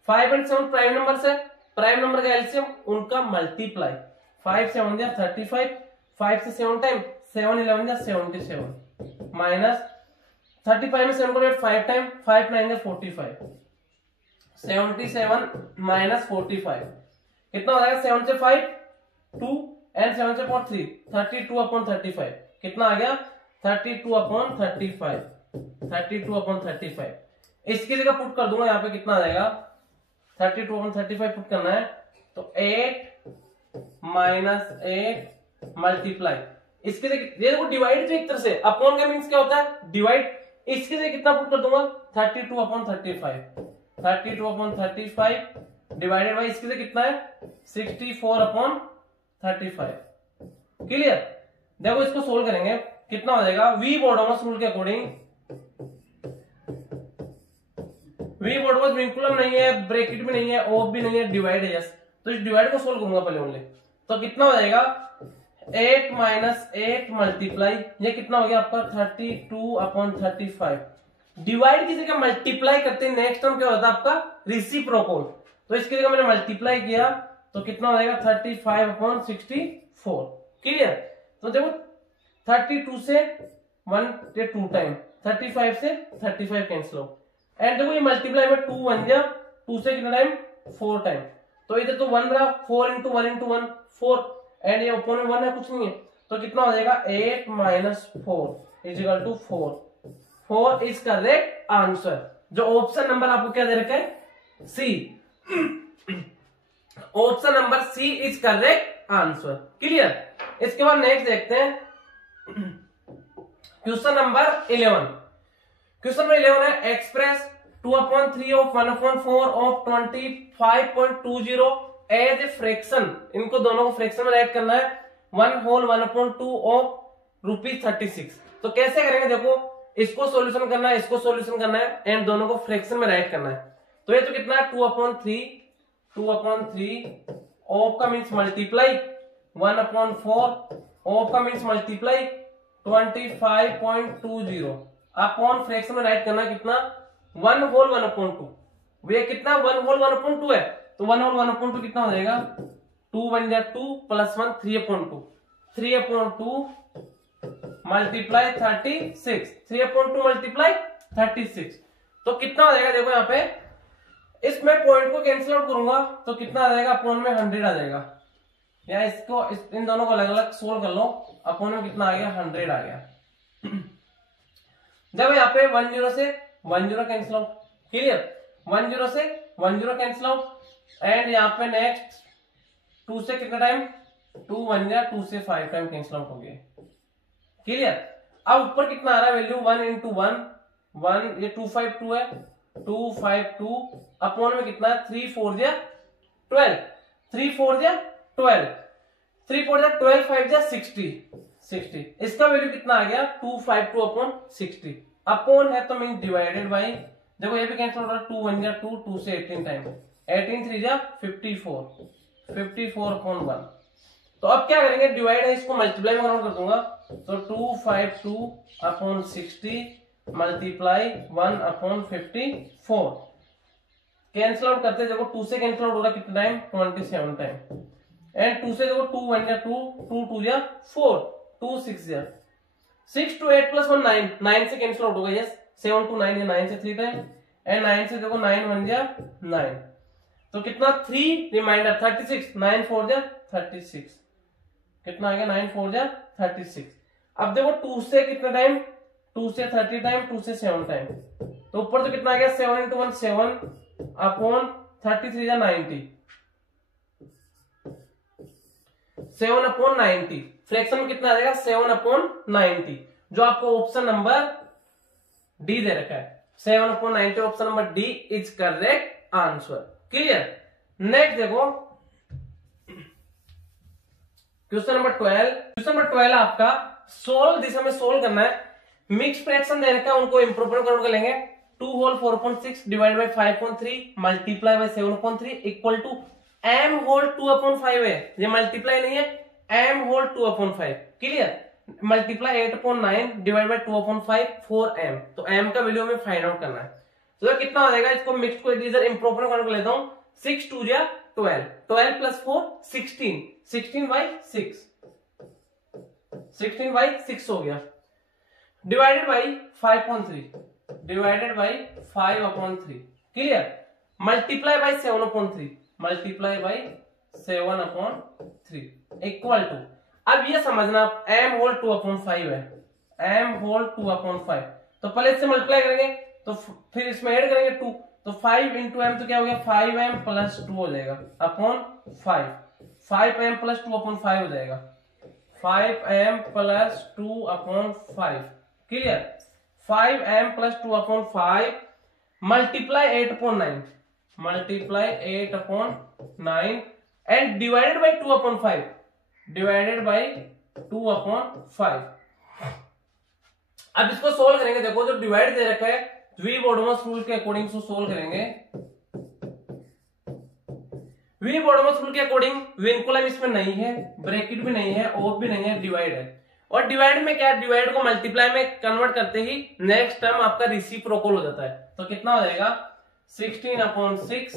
5 और 7 प्राइम नंबर से, प्राइम नंबर का एलसीएम उनका मल्टीप्लाई, 5 7 जा 35, 5 से 7 टाइम, 7 11 जा 77, माइनस 35 में 7 को डिवाइड 5 टाइम, 5 9 जा 45, 77 माइनस 45 कितना हो जाएगा 7 से 5 2 एंड 7 से 4 3, 32/35 कितना आ गया 32/35, 32/35। इसकी जगह पुट कर दूंगा, यहाँ पे कितना आ जाएगा 32/35 पुट करना है, तो 8 - 8 मल्टीप्लाई इसके से ये देखो डिवाइड तो एक तरह से, अपॉन का मीन्स क्या होता है डिवाइड। इसके से कितना पुट कर दूंगा 32/35, 32/35 डिवाइडेड बाई इसके से कितना है 64/35। क्लियर। देखो इसको सोल्व करेंगे कितना हो जाएगा, वी बॉडोमस रूल के अकॉर्डिंग, वी बॉडोमस विंकुलम नहीं है, ब्रैकेट भी नहीं है, ऑफ भी नहीं है, डिवाइड है यस। तो इस डिवाइड को सोल्व करूंगा पहले ओनली, तो कितना हो जाएगा 8 - 8 मल्टीप्लाई, ये कितना हो गया आपका 32/35। डिवाइड की जगह मल्टीप्लाई करते हैं, नेक्स्ट टर्म क्या होता है आपका रेसिप्रोकल, तो इसकी जगह मैंने मल्टीप्लाई किया तो कितना हो जाएगा 35/64। क्लियर। तो देखो 32 से 1 ये 2 टाइम, 35 से 35 कैंसिल हो, एंड देखो ये मल्टीप्लाई में 2 1 जा 2 से कितना टाइम 4 टाइम, तो इधर तो 1 रहा, 4 × 1 × 1 4, एंड ये ओपन में 1 है कुछ नहीं है, तो कितना हो जाएगा 8 - 4 = 4। 4 इज करेक्ट आंसर। जो ऑप्शन नंबर आपको क्या दे रखा है C, option number C is correct answer. Clear. इसके बाद नेक्स्ट देखते हैं क्वेश्चन नंबर 11। क्वेश्चन नंबर 11 है express 2/3 of 1/4 of 25.20 as a fraction. इनको दोनों को फ्रैक्शन में राइट करना है 1/2 of ₹36। तो कैसे करेंगे देखो, इसको सॉल्यूशन करना है, इसको सॉल्यूशन करना है, एंड दोनों को फ्रैक्शन में राइट करना है। तो ये तो कितना है 2/3 ऑफ का मीन्स मल्टीप्लाई 1/4 ऑफ का मीन्स मल्टीप्लाई 25.20 अपॉन फ्रैक्शन में राइट करना कितना 1/1/2। वे कितना 1/1/2 है, तो 1/1/2 कितना हो जाएगा 2 1 जा 2 + 1 3/2, 3/2 मल्टीप्लाई 36, 3/2 मल्टीप्लाई 36। तो कितना हो जाएगा देखो यहाँ पे, इसमें पॉइंट को कैंसिल आउट करूंगा तो कितना आ जाएगा अपॉन में 100 आ जाएगा, या इसको इन दोनों को अलग अलग सोल्व कर लो, अपॉन में कितना आ गया 100 आ गया। जब यहाँ पे 10 से 10 कैंसिल आउट, क्लियर 10 से 10 कैंसिल आउट, एंड यहाँ पे नेक्स्ट 2 से कितना टाइम 2 1 जा 2 से 5 टाइम कैंसिल आउट हो गया। क्लियर। अब ऊपर कितना आ रहा है वैल्यू 1 × 1 1, ये 252 है 252 अपॉन में कितना 3 4 जा 12, 3 4 जा 12, 3 4 जा 12 5 जा 60, इसका वैल्यू कितना आ गया 252/60 अपॉन है तो मीन डिवाइडेड बाई, देखो ये भी कैंसिल हो रहा है 2 1 जा 2 2 से 18 टाइम 18 3 जा 54, 54/1। तो अब क्या करेंगे डिवाइड है इसको मल्टीप्लाई में कन्वर्ट कर दूंगा, तो 252/60 मल्टीप्लाई 1/54 कैंसिल आउट करते देखो 2 से कैंसिल आउट हो रहा कितना टाइम 27 टाइम, एंड 2 से देखो 2 1 जा 2 2 2 जा 4 2 6 जा 6 to 8 + 1 9, 9 से कैंसिल आउट होगा यस 7 to 9 है 9 से 3 टाइम, एंड 9 से देखो 9 1 जा 9, तो कितना 3 रिमाइंडर 36, 9 4 जा 36, कितना आ गया 9 4 जा 36। अब देखो 2 से कितना टाइम 2 से 30 टाइम 2 से 7 टाइम, तो ऊपर तो कितना आ गया 7 × 1 7 अपॉन 33 जा 90, 7/90 फ्रैक्शन में कितना आ जाएगा 7/90, जो आपको ऑप्शन नंबर डी दे रखा है 7/90, option number D is correct answer. Clear. Next देखो क्वेश्चन नंबर 12। क्वेश्चन नंबर 12 आपका सोल्व दिशा में सोल्व करना है, मिक्स फ्रैक्शन दे रखा है उनको इंप्रूवमेंट कन्वर्ट कर लेंगे 2 whole 4.6 divide by 5.3 multiply by 7/3 equal to m whole 2/5 है, ये मल्टीप्लाई नहीं है m whole 2/5। Clear. Multiply 8/9 divide by 2/5 4m, तो m का वैल्यू हमें फाइंड आउट करना है। तो कितना हो जाएगा, इसको मिक्स को इधर इंप्रूवमेंट कन्वर्ट कर लेता हूं 6 2 जा 12, 12 + 4 16, 16/6, 16/6 हो गया, divided by 5/3, divided by 5/3। Clear. Multiply by 7/3, multiply by 7/3 equal to, अब ये समझना m होल 2/5 है, m होल 2/5, तो पहले इससे मल्टीप्लाई करेंगे तो फिर इसमें ऐड करेंगे 2, तो 5 × m तो क्या हो गया 5m + 2 हो जाएगा अपॉन 5, 5m + 2/5 हो जाएगा 5m plus 2/5 clear. 5m plus 2/5 multiply 8/9 and divided by 2/5 अब इसको सोल्व करेंगे। देखो जो डिवाइड दे रखा है वी-बॉडोमस रूल के अकॉर्डिंग सोल्व करेंगे। वी-बॉडोमस रूल के अकॉर्डिंग विनकुलम इसमें नहीं है, ब्रैकेट भी नहीं है, ऑफ भी नहीं है, डिवाइड है। और डिवाइड में क्या है, डिवाइड को मल्टीप्लाई में कन्वर्ट करते ही नेक्स्ट टर्म आपका रेसिप्रोकल हो जाता है। तो कितना हो जाएगा 16/6,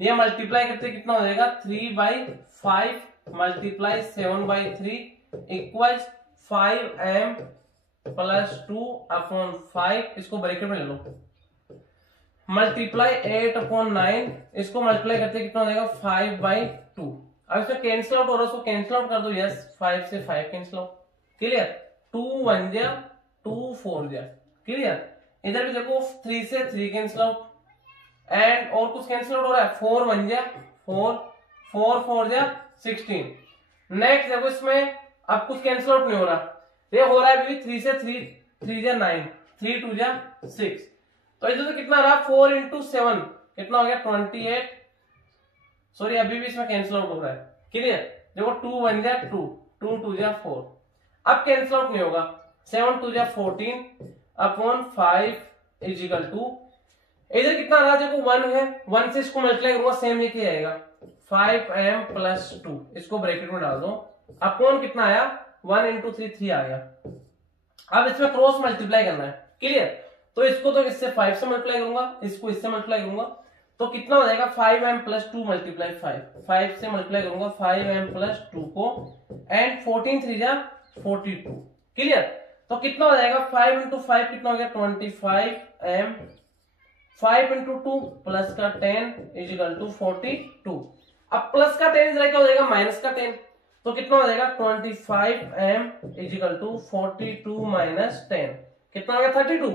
ये मल्टीप्लाई करते कितना हो जाएगा 3/5 मल्टीप्लाई 7/3 इक्वल 5m प्लस 2/5, इसको ब्रैकेट में ले लो, मल्टीप्लाई 8/9, इसको मल्टीप्लाई करते कितना हो जाएगा 5/2। अब इसमें कैंसिल आउट हो रहा है, उसको कैंसिल आउट कर दो। यस 5 से 5 कैंसिल आउट, क्लियर। 2 1 जा 2 4 जा, क्लियर। इधर भी देखो 3 से 3 कैंसिल आउट एंड और कुछ कैंसिल आउट हो रहा है। 4 1 जा 4 4 4 जा 16। नेक्स्ट देखो इसमें अब कुछ कैंसिल आउट नहीं हो रहा, ये हो रहा है अभी 3 से 3 जा 9 3 2 जा 6। तो इधर तो कितना रहा 4 × 7 कितना हो गया 28। सॉरी अभी भी इसमें कैंसिल आउट हो रहा है, क्लियर। देखो 2 1 जा 2 2 2 जा 4, अब कैंसिल आउट नहीं होगा। 7 2 जा 14/5 इजिकल टू, इधर कितना रहा देखो 1 है, 1 से इसको मल्टीप्लाई करूंगा सेम ये क्या आएगा 5m प्लस 2, इसको ब्रैकेट में डाल दो। अपॉन कितना आया 1 × 3 3 आ गया। अब इसमें क्रॉस मल्टीप्लाई करना है, क्लियर। तो इसको तो इससे 5 से मल्टीप्लाई करूंगा, इसको इससे मल्टीप्लाई करूंगा, तो कितना हो जाएगा 5m प्लस 2 मल्टीप्लाई 5 से मल्टीप्लाई करूंगा 5m प्लस 2 को एंड 14 3 जा 42, क्लियर। तो कितना हो जाएगा 5 × 5 कितना हो गया 25m, 5 × 2 प्लस का 10 इजिकल टू 42। अब प्लस का 10 क्या हो जाएगा माइनस का 10, तो कितना हो जाएगा 25m इजिकल टू 42 माइनस 10 कितना हो गया 32।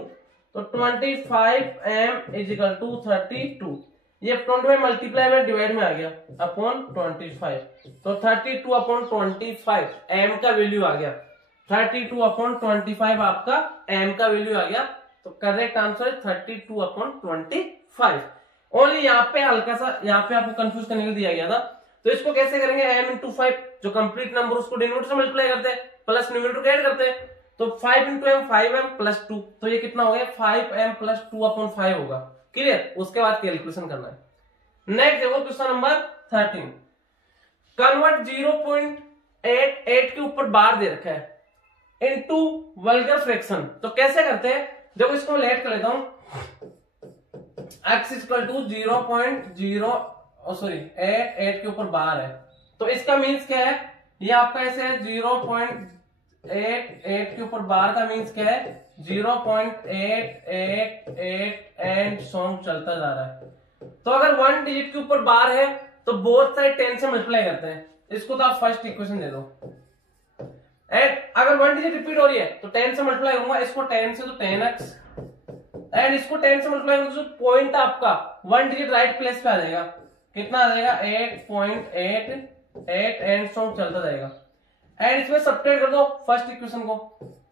तो 25m इजिकल टू 32, ये 25 मल्टीप्लाई में डिवाइड में आ गया अपॉन 25, तो 32/25 m का वैल्यू आ गया। 32/25 आपका m का वैल्यू आ गया। तो करेक्ट आंसर है 32/25। ओनली यहाँ पे हल्का सा यहाँ पे आपको कंफ्यूज करने के लिए दिया गया था। तो इसको कैसे करेंगे m × 5, जो कंप्लीट नंबर उसको डिनोमिनेटर से मल्टीप्लाई करते हैं प्लस न्यूमरेटर को ऐड करते हैं। तो 5 × m 5m प्लस 2, तो ये कितना हो गया 5m प्लस 2/5 होगा, क्लियर। उसके बाद कैलकुलेशन करना है। नेक्स्ट देखो क्वेश्चन नंबर 13, कन्वर्ट 0.88 के ऊपर बार दे रखा है इनटू वल्गर फ्रैक्शन। तो कैसे करते हैं, देखो इसको मैं लेट कर लेता हूं। x इक्वल टू 0.8 के ऊपर बार है, तो इसका मीन्स क्या है, ये आपका ऐसे है 0.88 के ऊपर बार का मीन्स क्या है 0.888 एंड सॉन्ग चलता जा रहा है। तो अगर 1 डिजिट के ऊपर बार है तो बोथ साइड 10 से मल्टीप्लाई करते हैं, इसको तो आप फर्स्ट इक्वेशन दे दो। एंड अगर 1 डिजिट रिपीट हो रही है तो 10 से मल्टीप्लाई करूंगा, इसको 10 से तो 10x एंड इसको 10 से मल्टीप्लाई करूंगा, तो पॉइंट आपका 1 डिजिट राइट प्लेस पे आ जाएगा, कितना आ जाएगा 8.88 एंड सॉन्ग चलता जाएगा। एंड इसमें सब्ट्रैक्ट कर दो फर्स्ट इक्वेशन को,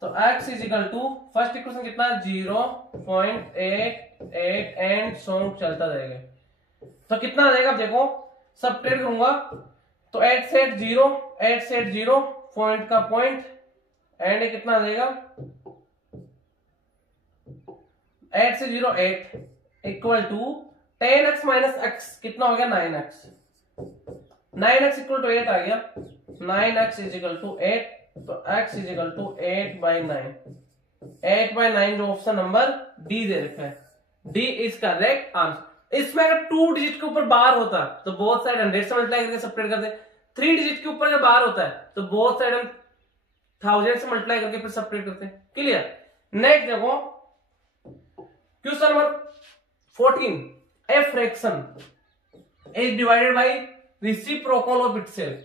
तो x is equal to first equation कितना 0.88 एंड सॉन्ग चलता जाएगा। तो कितना आ जाएगा देखो सब्ट्रैक्ट करूंगा, तो 8 से 0 पॉइंट का पॉइंट एंड ये कितना आ जाएगा 8 से 0 8 equal to 10x minus x कितना हो गया 9x, 9x इक्वल टू 8 आ गया, 9x इजिकल टू 8, तो x इजिकल टू 8/9, 8/9 जो ऑप्शन नंबर डी दे रखा है, डी इज करेक्ट आंसर। इसमें अगर 2 डिजिट के ऊपर बार होता तो बोथ साइड 100 से मल्टीप्लाई करके सब्ट्रैक्ट करते, 3 डिजिट के ऊपर अगर बार होता है तो बोथ साइड हम 1000 से मल्टीप्लाई करके फिर सब्ट्रैक्ट करते हैं, क्लियर। नेक्स्ट देखो question number 14, a fraction is divided by reciprocal of itself.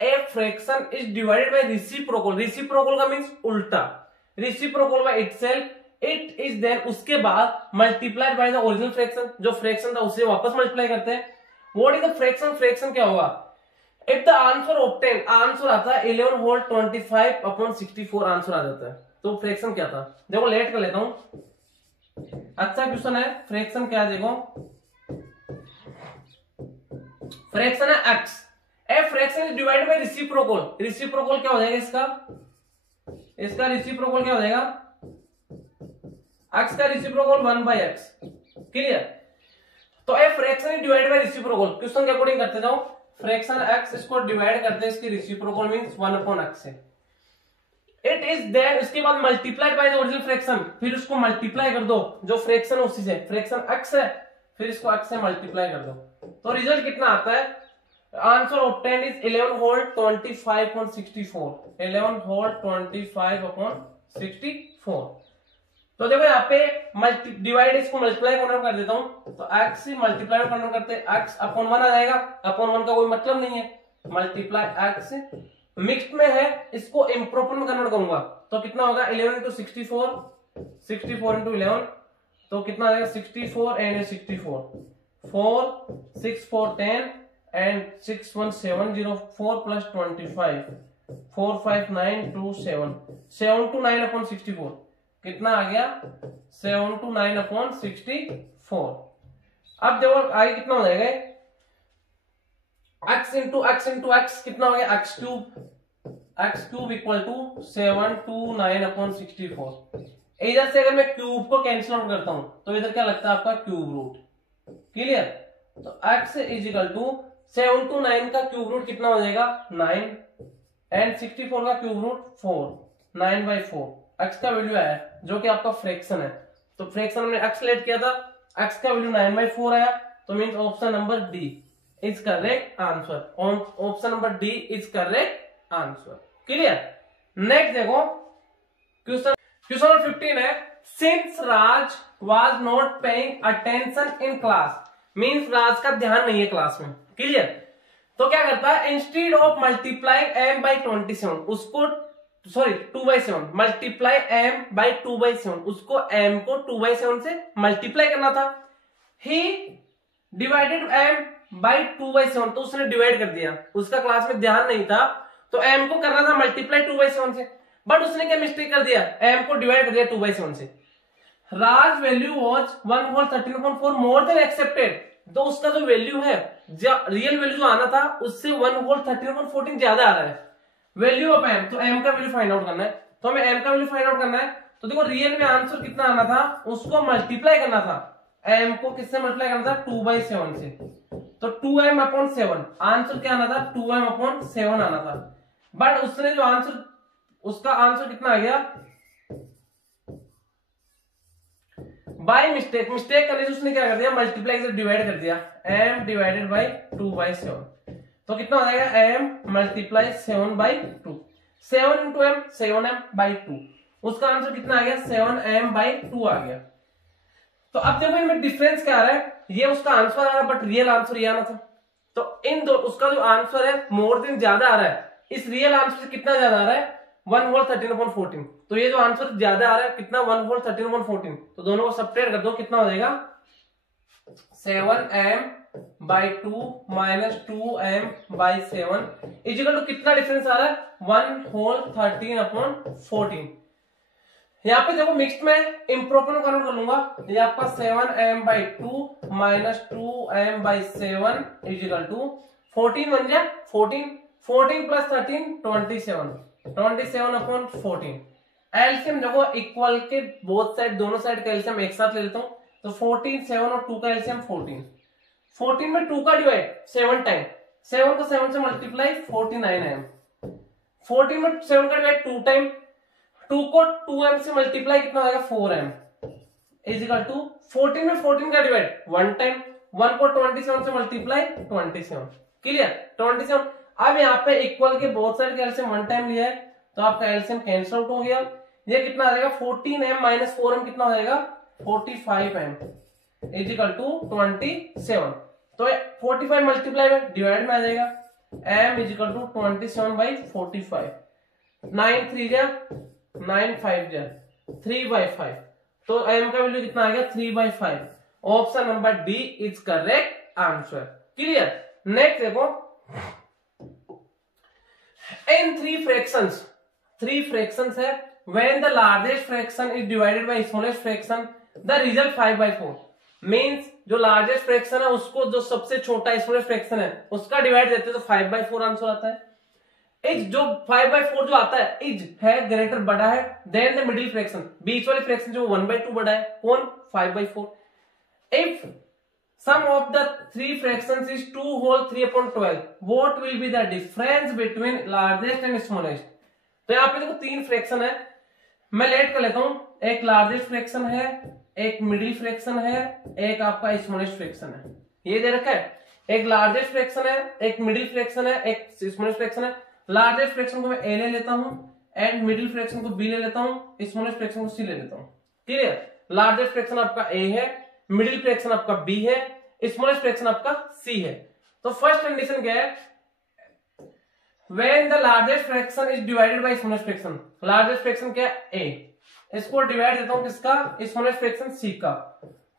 A fraction is divided by reciprocal, reciprocal का मींस उल्टा, reciprocal by itself, it is then उसके बाद multiplied by the original fraction, जो fraction था उसे वापस multiply करते हैं। What is the fraction, fraction क्या होगा if the answer obtain, answer आता है 11 होल 25 अपॉन 64 आंसर आ जाता है। तो फ्रैक्शन क्या था, देखो लेट कर लेता हूं, अच्छा क्वेश्चन है। फ्रैक्शन क्या है देखो, फ्रैक्शन है x, A fraction is divided by reciprocal. Reciprocal क्या हो जाएगा इसका, इसका रेसिप्रोकल क्या हो जाएगा, एक्स का रेसिप्रोकल 1/x, क्लियर। तो a fraction is divided by reciprocal, question के अकॉर्डिंग करते जाओ। फ्रैक्शन x इसको डिवाइड करते हैं इसकी रेसिप्रोकल मींस 1/x से। इट इज देन, इसके बाद multiplied by the original fraction, फिर उसको मल्टीप्लाई कर दो जो फ्रैक्शन उसी से, फ्रैक्शन x है, फिर इसको x से मल्टीप्लाई कर दो। तो रिजल्ट कितना आता है, answer obtained is 11 whole 25/64, 11 whole 25/64। तो देखो यहाँ पे मल्टी डिवाइड, इसको मल्टीप्लाई कन्वर्ट कर देता हूं, तो x से मल्टीप्लाई में कन्वर्ट करते हैं, x अपॉन 1 आ जाएगा, अपॉन 1 का कोई मतलब नहीं है, मल्टीप्लाई x मिक्स्ड में है, इसको इम्प्रॉपर में कन्वर्ट करूंगा तो कितना होगा 11 into 64, 64 into 11, तो कितना आ जाएगा 64 and 64, 4 6 4 10 and 6 1 7 0 4 plus 25 4 5 9 2 7 7 to 9 upon 64 कितना आ गया 7 to 9 अपॉन 64। अब देखो आगे कितना हो जाएगा, x इंटू x कितना हो गया x cube equal to 7 to 9 upon 64। इधर से अगर मैं क्यूब को कैंसिल आउट करता हूं तो इधर क्या लगता है आपका क्यूब रूट, क्लियर। तो x is equal to 7 to 9 का क्यूब रूट कितना हो जाएगा 9 एंड 64 का क्यूब रूट 4, 9/4 x का वैल्यू आया जो कि आपका फ्रैक्शन है। तो फ्रैक्शन में x लेट किया था, x का वैल्यू 9/4 आया, तो means option number D is correct answer, option number D is correct answer, clear. Next देखो क्वेश्चन नंबर 15 है, since Raj was not paying attention in class, means Raj का ध्यान नहीं है क्लास में, क्लियर। तो क्या करता है, instead of multiplying m by 27, उसको सॉरी 2/7 मल्टीप्लाई m by 2/7, उसको m को 2/7 से मल्टीप्लाई करना था। ही डिवाइडेड m by 2/7, तो उसने डिवाइड कर दिया, उसका क्लास में ध्यान नहीं था, तो m को करना था मल्टीप्लाई 2/7 से, बट उसने क्या मिस्टेक कर दिया, m को डिवाइड कर दिया 2/7 से। Raj value was 1 whole 13/4 more than accepted, तो उसका जो वैल्यू है, रियल वैल्यू जो आना था उससे 1 होल 13/14 ज्यादा आ रहा है वैल्यू ऑफ m, तो m का वैल्यू फाइंड आउट करना है। तो हमें m का वैल्यू फाइंड आउट करना है, तो देखो रियल में आंसर कितना आना था, उसको मल्टीप्लाई करना था, m को किससे मल्टीप्लाई करना था 2/7 से, तो 2m/7 आंसर क्या आना था 2m/7 आना था, बट उसने जो आंसर, उसका आंसर कितना आ गया बाय मिस्टेक करने से उसने क्या कर दिया, मल्टीप्लाई से डिवाइड कर दिया, m डिवाइडेड बाय 2/7, तो कितना हो जाएगा m multiply 7/2, 7 into m 7m/2, उसका आंसर कितना आ गया 7m/2 आ गया। तो अब देखो इनमें डिफरेंस क्या आ रहा है, ये उसका आंसर आ रहा है बट रियल आंसर ये आना था, तो इन दो उसका जो आंसर है मोर देन ज्यादा आ रहा है, इस रियल आंसर से कितना ज्यादा आ रहा है 1 होल 13/14, तो ये जो आंसर ज्यादा आ रहा है कितना 1 होल 13/14, तो दोनों को सब्ट्रैक्ट कर दो, कितना हो जाएगा 7m/2 minus 2m/7 equal to कितना डिफरेंस आ रहा है 1 होल 13/14। यहाँ पे देखो मिक्स्ड में इम्प्रॉपर में कन्वर्ट कर लूंगा, ये आपका 7m/2 minus 2m/7 equal to 14 बन जाए 14 प्लस 13 27/14। एलसीएम देखो इक्वल के बोथ साइड, दोनों साइड का एलसीएम एक साथ ले लेता हूं, तो 14 7 और 2 का एलसीएम 14 में 2 का डिवाइड 7 टाइम, 7 को 7 से मल्टीप्लाई 49m, 14 में 7 का डिवाइड 2 टाइम, 2 को 2m से मल्टीप्लाई कितना आएगा 4m इज इक्वल टू 14 में 14 का डिवाइड 1 टाइम, 1 को 27 से मल्टीप्लाई 27, क्लियर 27। अब यहाँ पे इक्वल के बोथ साइड का एलसीएम 1 टाइम लिया है, तो आपका एलसीएम कैंसिल आउट हो गया, ये कितना आ जाएगा 14m माइनस 4m कितना हो जाएगा 45m इज इक्वल टू 27, तो 45 मल्टीप्लाई में डिवाइड में आ जाएगा m इज इक्वल टू 27/45, 9 3 जा 9 5 जा 3/5, तो m का वैल्यू कितना आ गया 3/5, option number D is correct answer, clear. Next देखो इन थ्री फ्रैक्शंस है, when the largest fraction is divided bye smallest fraction the result 5/4 means जो लार्जेस्ट फ्रैक्शन है उसको जो सबसे छोटा स्मॉलेस्ट फ्रैक्शन है उसका डिवाइड देते हैं तो 5/4 आंसर आता है। इज जो 5/4 जो आता है इज है ग्रेटर बड़ा है देन द मिडिल फ्रैक्शन, बीच वाली फ्रैक्शन जो 1/2 बड़ा है, कौन 5/4। If sum of the three fractions is 2 whole 3/12 what will be the difference between largest and smallest. तो यहाँ पे देखो तीन फ्रैक्शन है, मैं लेट कर लेता हूं। एक लार्जेस्ट फ्रैक्शन है, एक मिडिल फ्रैक्शन है, एक आपका स्मॉलेस्ट फ्रैक्शन है। ये दे रखा है, एक लार्जेस्ट फ्रैक्शन है, एक मिडिल फ्रैक्शन है, एक स्मॉलेस्ट फ्रैक्शन है। लार्जेस्ट फ्रैक्शन को मैं ए ले लेता हूं एंड मिडिल फ्रैक्शन को बी ले लेता हूं, स्मॉलेस्ट फ्रैक्शन को सी ले लेता हूं। क्लियर? लार्जेस्ट फ्रैक्शन आपका ए है, मिडिल फ्रैक्शन आपका बी है, स्मॉलेस्ट फ्रैक्शन आपका सी है। तो फर्स्ट कंडीशन क्या है, when the largest fraction is divided by smallest fraction, largest fraction क्या है a, इसको डिवाइड देता हूं किसका, स्मॉलेस्ट फ्रैक्शन c का।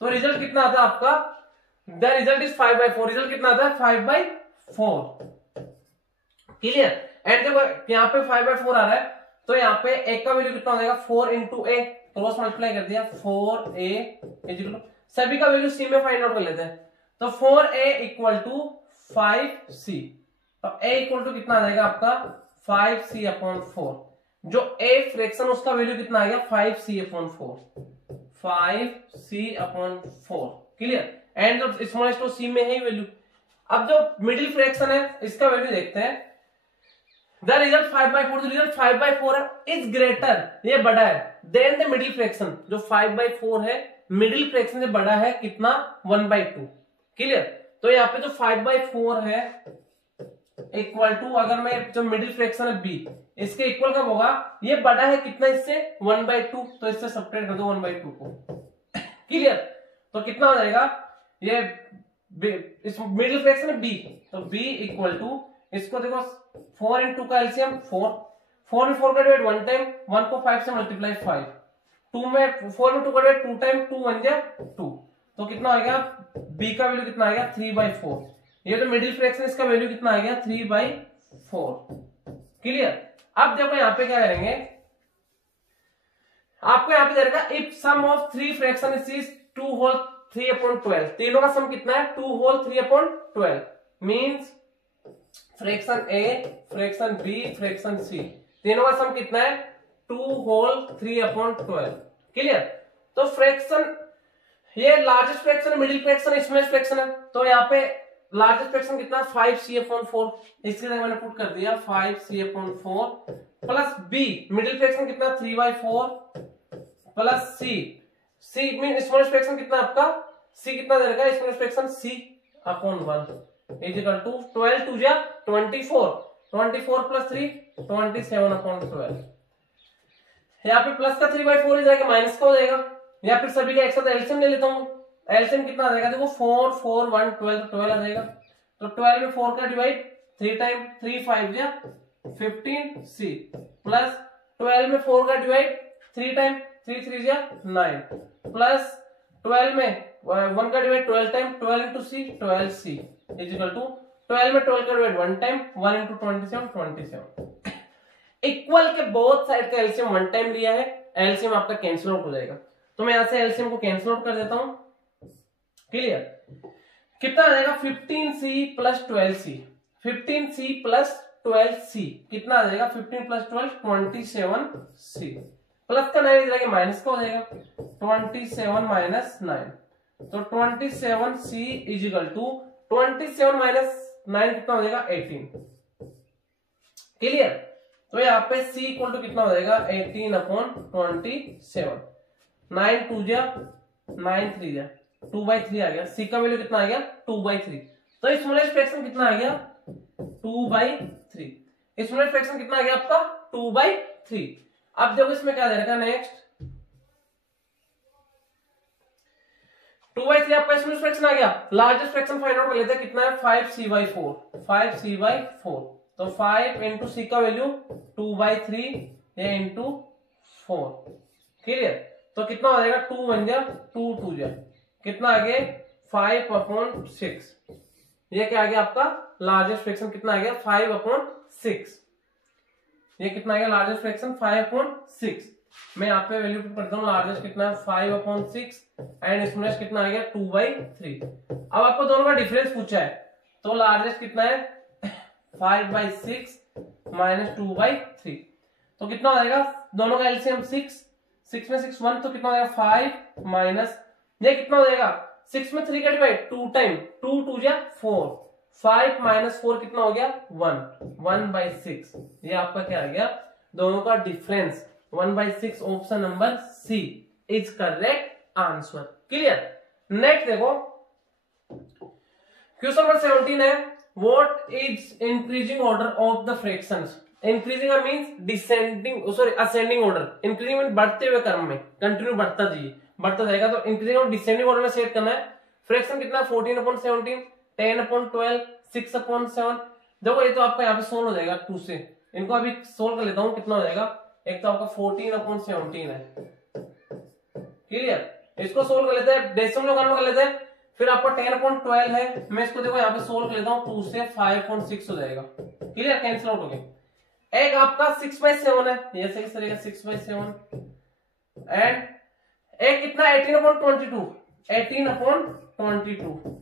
तो रिजल्ट कितना आता है आपका, द रिजल्ट इज 5/4, रिजल्ट कितना आता है 5/4। क्लियर? एंड जब यहाँ पे 5/4 आ रहा है तो यहाँ पे a का वैल्यू कितना हो जाएगा 4 into a, क्रॉस मल्टीप्लाई कर दिया 4a इक्वल, सभी का वैल्यू c में फाइंड आउट कर लेते हैं। तो 4a इक्वल टू 5c, तो a इक्वल टू कितना आ जाएगा आपका 5c/4। जो a फ्रैक्शन उसका वैल्यू कितना आ गया 5c/4, 5c/4। क्लियर? एंड जो स्मॉलेस्ट तो c में है ही वैल्यू। अब जो मिडिल फ्रैक्शन है इसका वैल्यू देखते हैं। द रिजल्ट 5/4, जो रिजल्ट 5/4 है इज ग्रेटर, ये बड़ा है, देन द मिडिल फ्रैक्शन, जो 5/4 है मिडिल फ्रैक्शन से बड़ा है कितना 1/2। क्लियर? तो यहाँ पे जो 5/4 है इक्वल टू, अगर मैं जो मिडिल फ्रैक्शन है बी इसके इक्वल कब होगा, ये बड़ा है कितना इससे 1/2, तो इससे सब्ट्रैक्ट कर दो 1/2 को। क्लियर? तो कितना हो जाएगा, ये मिडिल फ्रैक्शन है बी, तो बी इक्वल टू, इसको देखो 4 and 2 का एलसीएम 4 में 4 का डिवाइड 1 टाइम, 1 को 5 से मल्टीप्लाई 5, 2 में 4 में 2 का डिवाइड 2 टाइम, 2 1 जा 2, तो कितना आ गया बी का वैल्यू कितना आ गया 3/4। ये तो मिडिल फ्रैक्शन, इसका वैल्यू कितना आ गया 3/4। क्लियर? अब देखो यहाँ पे क्या करेंगे, आपको यहाँ पे दे रखा if sum of three fraction is 2 whole 3/12, तीनों का सम कितना है 2 whole 3/12 means fraction A, fraction B, fraction C, तीनों का सम कितना है 2 होल 3/12। क्लियर? तो फ्रैक्शन, ये largest fraction, middle fraction, smallest fraction है, तो यहाँ पे लार्जेस्ट फ्रैक्शन कितना 5c/4, इसके लिए मैंने पुट कर दिया 5c/4 plus B, middle fraction कितना 3/4 plus C mean smallest fraction कितना आपका c कितना दे रखा, smallest fraction c/1 is equal to 12 2 जा 24, 24 प्लस 3 27/12। यहाँ पे प्लस का 3/4 हो जाएगा, माइनस का हो जाएगा, या फिर सभी का एक साथ एलसीएम ले लेता हूं। एलसीएम कितना आ जाएगा, देखो 4 4 1 12, 12 आ जाएगा, तो 12 में 4 का डिवाइड 3 टाइम, 3 5 जा 15c प्लस 12 में 4 का डिवाइड 3 टाइम, 3 3 जा 9 प्लस 12 में 1 का divide 12 time, 12 into c 12c is equal to 12 में 12 का डिवाइड 1 टाइम, 1 into 27 27। इक्वल के बोथ साइड का एलसीएम 1 टाइम लिया है, एलसीएम आपका कैंसिल आउट हो जाएगा, तो मैं यहां से एलसीएम को कैंसिल आउट कर देता हूं। क्लियर? कितना आ जाएगा 15c plus 12c, 15c plus 12c कितना आ जाएगा 15 प्लस 12 27c, प्लस का 9 इधर आगे माइनस का हो जाएगा 27 माइनस 9, तो 27c is equal to 27 minus 9 कितना हो जाएगा 18। क्लियर? तो यहाँ पे c इक्वल टू कितना हो जाएगा 18/27, 9 2 जा 9 3 जा 2/3 आ गया, c का वैल्यू कितना आ गया 2/3। तो स्मॉलेस्ट फ्रैक्शन कितना आ गया 2/3, स्मॉलेस्ट फ्रैक्शन कितना आ गया आपका 2/3। अब देखो इसमें क्या दे रखा नेक्स्ट 2/3 आपका स्मॉलेस्ट फ्रैक्शन आ गया, लार्जेस्ट फ्रैक्शन फाइंड आउट कर लेते हैं, कितना है 5c/4, 5c/4, तो 5 into c का वैल्यू 2/3 या into 4। क्लियर? तो कितना हो जाएगा 2 1 जा 2 2 जा कितना आगे 5/6, ये क्या आ गया आपका लार्जेस्ट फ्रैक्शन कितना आ गया 5/6। ये कितना आएगा लार्जेस्ट फ्रैक्शन 5/6। मैं यहाँ पे वैल्यू करता हूँ, लार्जेस्ट कितना है 5/6 एंड स्मॉलेस्ट कितना आ गया 2/3। अब आपको दोनों का डिफरेंस पूछा है, तो लार्जेस्ट कितना है 5/6 माइनस 2/3, तो कितना हो जाएगा, दोनों का एलसीएम 6 में 6 1, तो कितना हो जाएगा 5 माइनस, ये कितना हो जाएगा 6 में 3 का डिवाइड 2 टाइम 2 2 जा 4, 5 माइनस 4 कितना हो गया 1/6। ये आपका क्या आ गया, दोनों का difference 1/6। Option number C is correct answer. Clear. Next देखो क्वेश्चन नंबर 17 है, what is increasing order of the fractions. Increasing means descending, sorry ascending order. Increasing means बढ़ते हुए क्रम में, कंटिन्यू बढ़ता जाएगा, तो इंक्रीजिंग और डिसेंडिंग ऑर्डर में सेट करना है। फ्रैक्शन कितना 14/17, 10/12, 6/7। देखो ये तो आपका यहाँ पे सोल्व हो जाएगा 2 से, इनको अभी सोल्व कर लेता हूँ, कितना हो जाएगा, एक तो आपका 14/17 है। क्लियर, इसको सोल्व कर लेते हैं, डेसिमल कर लेते हैं, फिर आपका 10/12 है, मैं इसको देखो यहाँ पे सोल्व कर लेता हूँ, 2 से 5/6 हो जाएगा। क्लियर, कैंसिल आउट हो गया। एक आपका 6/7 है, ये सही सरेगा 6/7 एंड एक कितना 18/22,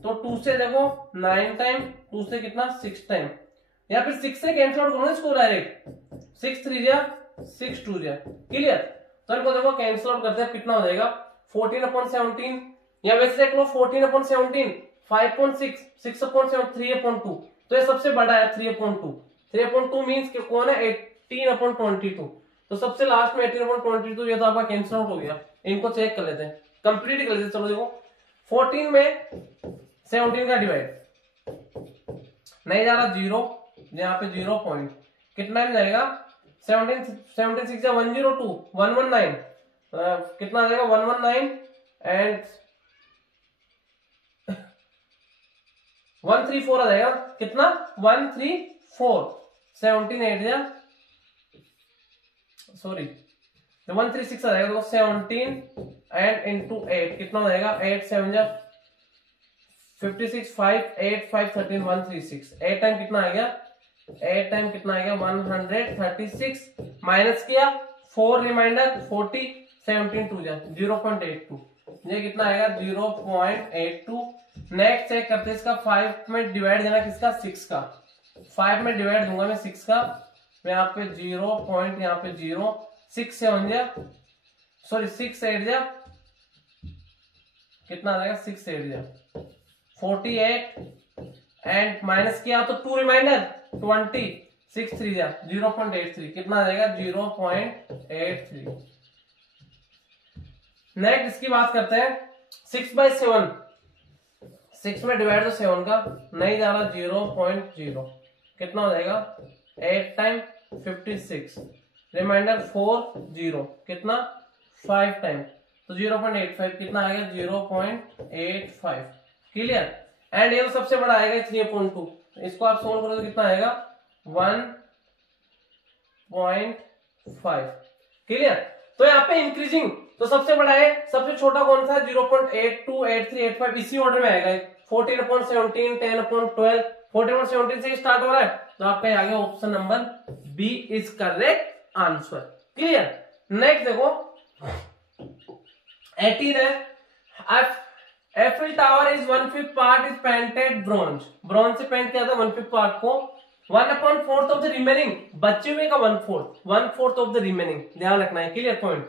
तो 2 से देखो 9 टाइम, 2 से कितना 6 टाइम, या फिर 6 से कैंसिल आउट करो इसको डायरेक्ट, 6 3 जा 6 2 जा। क्लियर, तो इनको देखो कैंसिल आउट करते हैं, कितना हो जाएगा 14/17, या वैसे देख लो 14/17 5/6 6/7 3/2, तो ये सबसे बड़ा है 3/2। 3/2 मींस कि कौन है 18/22, तो सबसे लास्ट में 18/22, ये तो आपका कैंसिल आउट हो गया। इनको चेक कर लेते हैं, कंप्लीट कर लेते हैं। चलो देखो 14 में 17 का डिवाइड नहीं जा रहा 0, यहाँ पे 0 पॉइंट, कितना में जाएगा 17 6 102 119, कितना आ जाएगा 119 एंड 134 आ जाएगा, कितना 134, 17 8 जा सॉरी 136 आ जाएगा, तो 17 एंड इंटू 8 कितना हो जाएगा 8 7 जा 56 5 8 5 13 136, 8 टाइम कितना आ गया 8 टाइम कितना आ गया 136, माइनस किया 4 रिमाइंडर 40, 17 2 जा 0.82, ये कितना आएगा 0.82। नेक्स्ट चेक करते हैं इसका, 5 में डिवाइड देना किसका 6 का, 5 में डिवाइड दूंगा मैं 6 का, यहाँ पे 0 पॉइंट, यहाँ पे 0, 6 7 जा सॉरी 6 8 जा कितना आ जाएगा 6 8 जा 48 एंड माइनस किया तो 2 रिमाइंडर 20, 6 3 जा 0.83, कितना आ जाएगा 0.83। नेक्स्ट इसकी बात करते हैं 6/7, 6 में डिवाइड तो 7 का नहीं जा रहा 0.0, कितना हो जाएगा 8 टाइम 56, रिमाइंडर 4 0, कितना 5 टाइम, तो 0.85, कितना आएगा 0.85। क्लियर, एंड ये तो सबसे बड़ा आएगा 3/2, इसको आप सोल्व करो तो कितना आएगा 1.5। क्लियर, तो यहाँ पे इंक्रीजिंग तो सबसे बड़ा है, सबसे छोटा कौन सा है 0.82 83 85, इसी ऑर्डर में आएगा 14/17 10/12, 14/17 से स्टार्ट हो रहा है, तो आपका आ गया option number B is correct answer. Clear, next देखो 18 है, Eiffel Tower is 1/5 part is painted bronze, bronze से पेंट किया था 1/5 पार्ट को, 1/4 ऑफ द रिमेनिंग, बचे हुए का 1/4 ऑफ द रिमेनिंग, ध्यान रखना है। Clear point,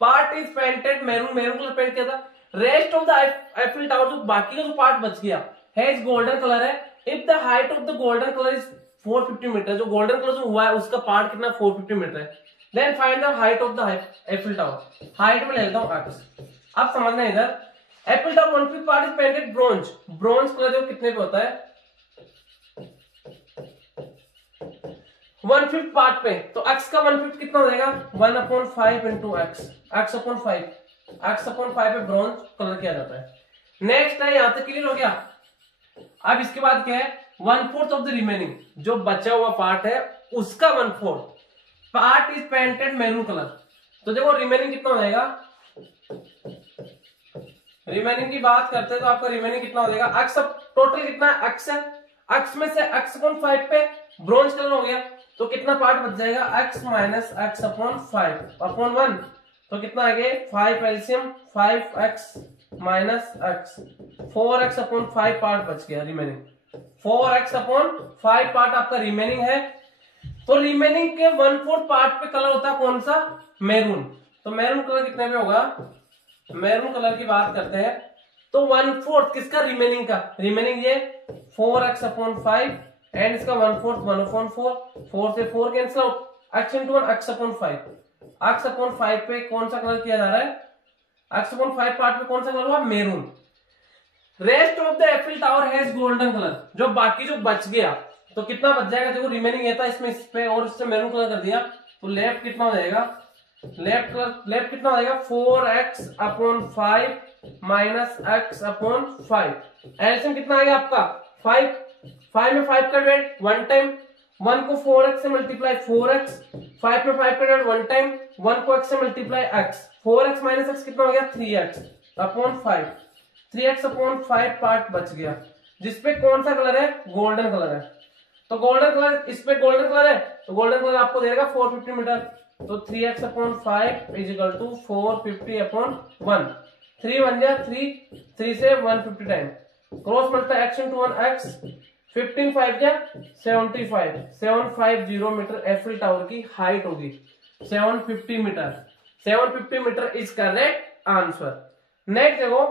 part is painted maroon colour paint किया था, rest of the Eiffel Tower, जो बाकी का जो पार्ट बच गया है गोल्डन कलर है, if the height of the golden colour is 450 metre, जो गोल्डन कलर जो हुआ है उसका पार्ट कितना 450 मीटर है, then find the height of the Eiffel Tower, height में ले लेता हूं x। अब समझना इधर Eiffel tower 1/5 part is painted bronze, bronze colour जो कितने पे होता है 1/5 पार्ट पे, तो x का 1/5 कितना हो जाएगा 1/5 इंटू x, x/5 पे ब्रॉन्ज कलर किया जाता है। नेक्स्ट है, यहां तक क्लियर हो गया। अब इसके बाद क्या है 1/4 ऑफ द रिमेनिंग, जो बचा हुआ पार्ट है उसका 1/4 part is painted maroon colour, तो देखो रिमेनिंग कितना हो जाएगा, रिमेनिंग की बात करते हैं तो आपका रिमेनिंग कितना हो जाएगा x, टोटल कितना x है, x में से x/5 पे ब्रॉन्ज कलर हो गया, तो कितना पार्ट बच जाएगा, x minus x upon 5 upon 1, तो कितना आ गया 5 LCM 5x minus x, 4x upon 5 part बच गया रिमेनिंग, 4x अपॉन 5 पार्ट आपका रिमेनिंग है। तो रिमेनिंग के 1/4 पार्ट पे कलर होता है कौन सा, मैरून। तो मैरून कलर कितने पे होगा, मैरून कलर की बात करते हैं तो 1/4 किसका, रिमेनिंग का, रिमेनिंग ये 4x अपॉन 5 एंड इसका 1/4 1 अपॉन 4, 4 से 4 cancel out, x into 1 x upon 5, x upon 5 पे कौन सा कलर किया जा रहा है, x अपॉन 5 पार्ट पे कौन सा कलर हुआ, maroon. Rest of the Eiffel tower has golden colour, जो बाकी जो बच गया तो कितना बच जाएगा, देखो रिमेनिंग ये था इसमें इस पे और इससे मैरून कलर कर दिया, तो लेफ्ट कितना हो जाएगा, लेफ्ट कितना हो जाएगा 4x upon 5 minus x upon 5, LCM कितना आएगा आपका 5 में 5 का डिवाइड 1 टाइम, 1 को 4x से मल्टीप्लाई 4x, 5 में 5 का डिवाइड 1 टाइम, 1 को x से multiply x, 4x minus x कितना हो गया 3x upon 5, 3x upon 5 part बच गया, जिसपे कौन सा कलर है, गोल्डन कलर है। तो गोल्डन कलर, इस पे गोल्डन कलर है तो गोल्डन कलर आपको देगा 450 मीटर, तो 3x upon 5 is equal to 450 upon 1, 3 1 जा 3 से 150 time, cross multiply x into 1 x, 15 5 जा 75, 750 मीटर एफिल टावर की हाइट होगी, 750 meter, 750 meter is correct answer. Next देखो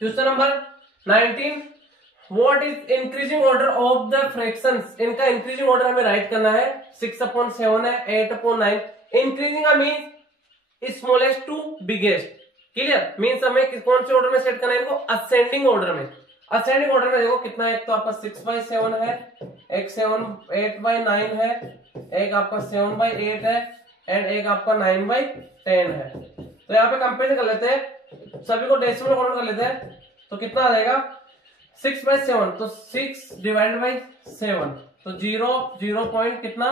question number 19, what is increasing order of the fractions, इनका increasing order हमें write करना है, 6 अपॉन 7 है, 8 अपॉन 9, इंक्रीजिंग का mean smallest to biggest, clear, means हमें कौन से ऑर्डर में सेट करना है इनको, असेंडिंग ऑर्डर में। असेंडिंग ऑर्डर में देखो कितना, एक तो आपका 6/7 है, एक 8/9 है, एक आपका 7/8 है एंड एक आपका 9/10 है। तो यहाँ पे कंपेयर कर लेते हैं, सभी को डेसिमल ऑर्डर कर लेते हैं, तो कितना आ जाएगा 6/7, तो 6 डिवाइडेड बाई 7, तो 0 पॉइंट कितना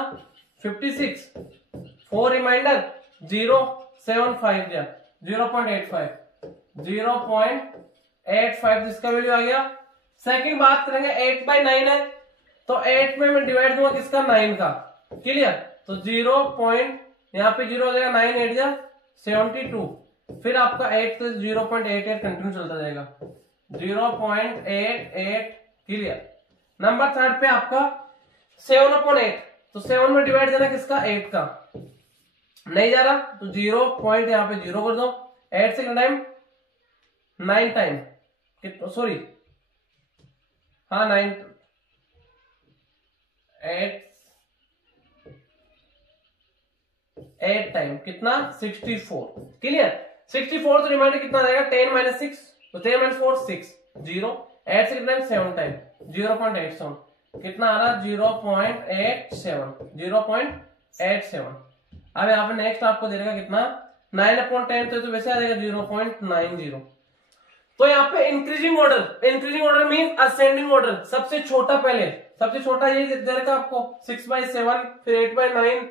56, 4 रिमाइंडर 0 7 5 दिया 0.85, 0.85 जिसका वैल्यू आ गया। सेकंड बात करेंगे 8/9 है, तो 8 में मैं डिवाइड दूंगा किसका 9 का, क्लियर, तो 0 पॉइंट यहाँ पे 0 हो जाएगा, 9 8 जा 72, फिर आपका 8 तो 0.88 कंटिन्यू चलता जाएगा, 0.88 क्लियर। नंबर थर्ड पे आपका 7/8, तो 7 में डिवाइड देना किसका 8 का, नहीं जा रहा तो 0 पॉइंट यहाँ पे 0 कर दो, 8 से टाइम 9 टाइम, सॉरी हाँ 9 8 टाइम कितना 64, क्लियर, 64 तो रिमाइंडर कितना आ जाएगा 10 माइनस 6, तो 10 माइनस 4 6, 0 8 से कितना 7 टाइम 0.87, कितना आ रहा 0.87। अब यहाँ पे नेक्स्ट आपको दे देगा कितना 9/10, तो वैसे आ जाएगा 0.90। तो यहाँ पे increasing order mean ascending order, सबसे छोटा पहले, सबसे छोटा ये दे रखा आपको 6/7, फिर 8/9,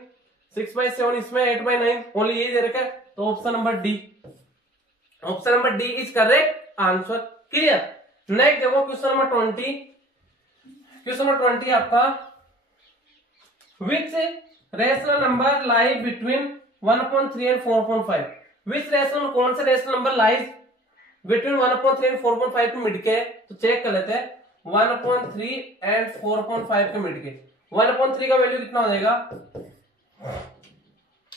6/7 इसमें 8/9, ओनली यही दे रखा है, तो option number D is correct answer, clear. Next देखो क्वेश्चन नंबर 20 आपका, which rational number lie between 1/3 and 4/5, which rational, कौन सा rational number lies between 1/3 and 4/5 के मिड के, तो चेक कर लेते हैं 1/3 एंड 4/5 के मिड के। 1/3 का वैल्यू कितना हो जाएगा,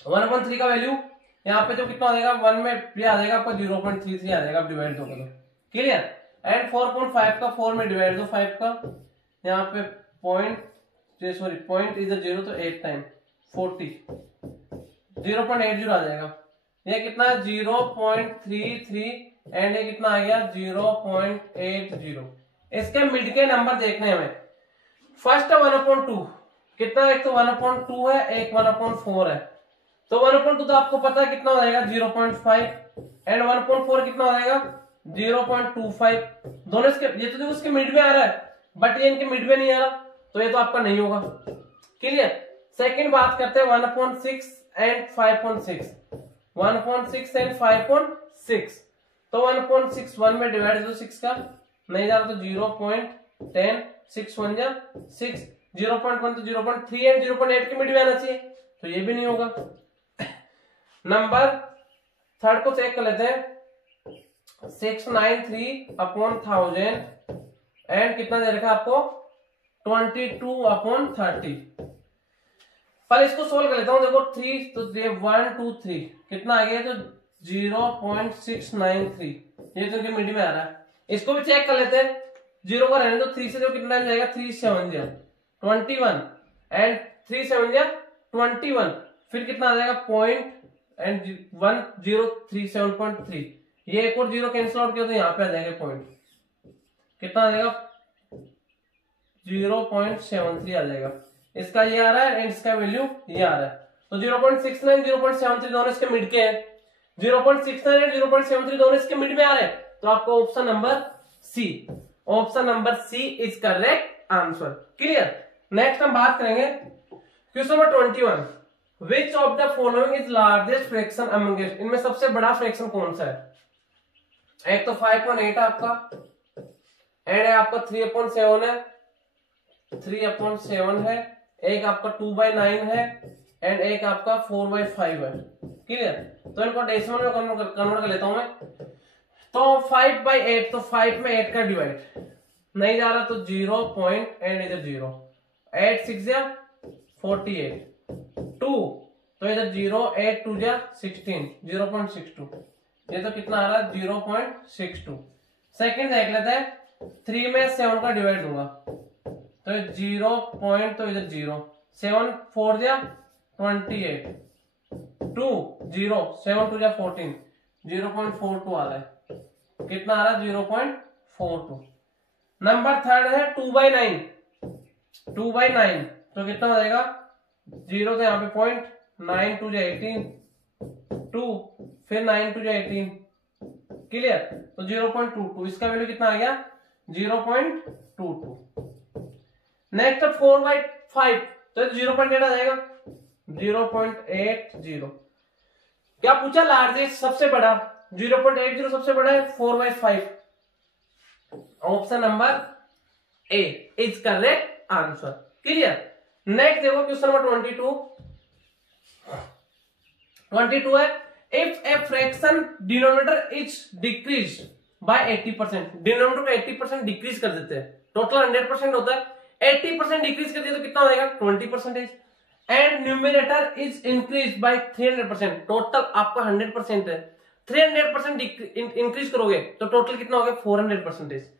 1/3 का वैल्यू यहाँ पे जो कितना हो जाएगा 1 में ये आ जाएगा आपका 0.33 आ जाएगा, आप डिवाइड दोगे तो क्लियर, एंड 4/5 का 4 में डिवाइड दो 5 का, यहाँ पे पॉइंट इज 0, तो 8 टाइम 40, 0.80 आ जाएगा, ये कितना 0.33 एंड ये कितना आ गया 0.80। इसके मिड के नंबर देखने हमें, फर्स्ट 1/2 कितना, एक तो 1/2 है, एक 1/4 है, तो 1/2 तो आपको पता है कितना हो जाएगा 0.5 एंड 1/4 कितना हो जाएगा 0.25, दोनों इसके, ये तो देखो इसके मिड में आ रहा है बट ये इनके मिड में नहीं आ रहा, तो ये तो आपका नहीं होगा, क्लियर। सेकंड बात करते हैं 1/6 एंड 5/6, 1/6 एंड 5/6, तो 1/6 1 में डिवाइड दो 6 का, नहीं जा रहा तो 0.10, 6 1 जा 6, 0.1 तो 0.3 एंड 0.8 के मिड में आना चाहिए, तो ये भी नहीं होगा। नंबर थर्ड को चेक कर लेते हैं, 693/1000 एंड कितना दे रखा है आपको 22/30। पर इसको सोल्व कर लेता हूं, देखो 3 तो 1 2 3 कितना आ गया, तो 0.693, ये तो मिड में आ रहा है। इसको भी चेक कर लेते हैं, 0 को रहने दो, 3 से जो कितना जाएगा 3 7 21 एंड 3 7 21, फिर कितना आ जाएगा पॉइंट एंड 1037.3, ये एक और 0 कैंसिल आउट किया तो यहाँ पे आ जाएगा पॉइंट, कितना आ जाएगा 0.73 आ जाएगा। इसका ये आ रहा है एंड इसका वैल्यू ये आ रहा है, तो 0.69 0.73 दोनों इसके मिड के हैं, 0.69 एंड 0.73 दोनों इसके मिड में आ रहे हैं, तो आपको option number C is correct answer. Clear. Next हम बात करेंगे question number 21, which of the following is largest fraction amongst, इनमें सबसे बड़ा फ्रैक्शन कौन सा है। एक तो 5.8 आपका एंड आपका 3/7 है, 3/7 है, एक आपका 2/9 है एंड एक आपका 4/5 है। क्लियर। तो इनको डेसिमल में कन्वर्ट कर लेता हूं मैं, तो 5/8, तो 5 में 8 का डिवाइड नहीं जा रहा, तो 0 पॉइंट एंड इधर 0, 8 6 48, 2 तो इधर 0 8 2 16, 0.62, ये तो कितना आ रहा है 0.62। सेकंड देख लेते हैं, 3 में 7 का डिवाइड दूंगा, तो 0 पॉइंट तो इधर 0, 7 4 28, 2 0 7 2 14, 0.42 आ रहा है, कितना आ रहा है 0.42। नंबर थर्ड है 2/9, 2/9 तो कितना हो जाएगा 0 तो यहाँ पे पॉइंट, 9 2 18, 2 फिर 9 2 18। क्लियर। तो 0.22, इसका वैल्यू कितना आ गया 0.22। नेक्स्ट 4/5, तो 0.8 आ जाएगा, 0.80। क्या पूछा, लार्जेस्ट सबसे बड़ा, 0.80 सबसे बड़ा है, 4/5। Option number A is correct answer. Clear. Next देखो क्वेश्चन नंबर 22 है, if a fraction denominator is decrease by 80%, denominator को 80% डिक्रीज कर देते हैं, टोटल 100% होता है, 80% डिक्रीज कर दिया तो कितना हो जाएगा 20%, and numerator is increase by 300%, total आपका 100% है, 300% इंक्रीज करोगे तो टोटल कितना हो गया 400%।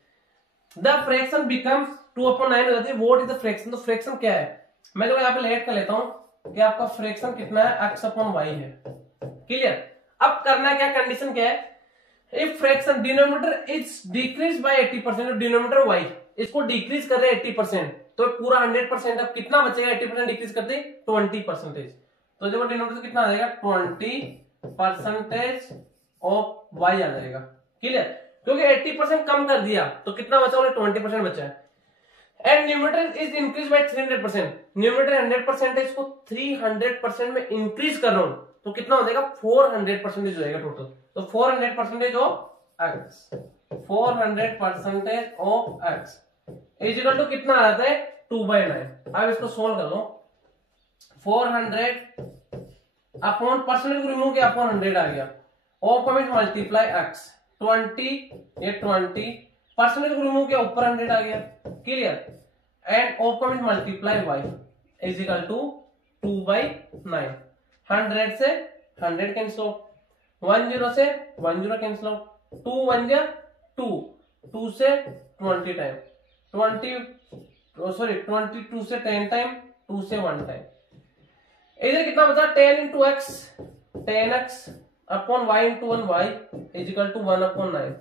द फ्रैक्शन बिकम्स 2/9 हो जाती है, व्हाट इज द फ्रैक्शन, तो फ्रैक्शन क्या है, मैं तो यहाँ पे लेट कर लेता हूं कि आपका फ्रैक्शन कितना है x/y है। क्लियर। अब करना क्या, कंडीशन क्या है, if fraction denominator is decrease by 80%, denominator y इसको डिक्रीज कर रहे हैं 80%, तो पूरा 100%, अब कितना बचेगा 80% डिक्रीज करते 20%, तो देखो डिनोमिनेटर कितना आ जाएगा 20% ऑफ y आ जाएगा। क्लियर। क्योंकि 80% कम कर दिया तो कितना बचा, 20% बचा है, and numerator is increase by 300%, numerator 100% है, इसको 300% में इंक्रीज कर रहा हूं तो कितना हो जाएगा 400% हो जाएगा टोटल, तो 400% of x, 400% of x is equal to कितना आ जाता है 2/9। अब इसको सोल्व कर लो, 400 अपॉन परसेंटेज को रिमूव किया, अपॉन 100 आ गया, ऑफ में मल्टीप्लाई x, 20 ये 20 परसेंटेज को रिमूव किया, ऊपर 100 आ गया। क्लियर। एंड ऑफ में multiply y is equal to 2/9, 100 से 100 कैंसिल आउट, 10 से 10 कैंसिल आउट, 2 1 2, 2 से 20 टाइम, 22 से 10 टाइम, 2 से 1 टाइम, इधर कितना बचा 10 into x, 10x upon y into 1y is equal to 1/9,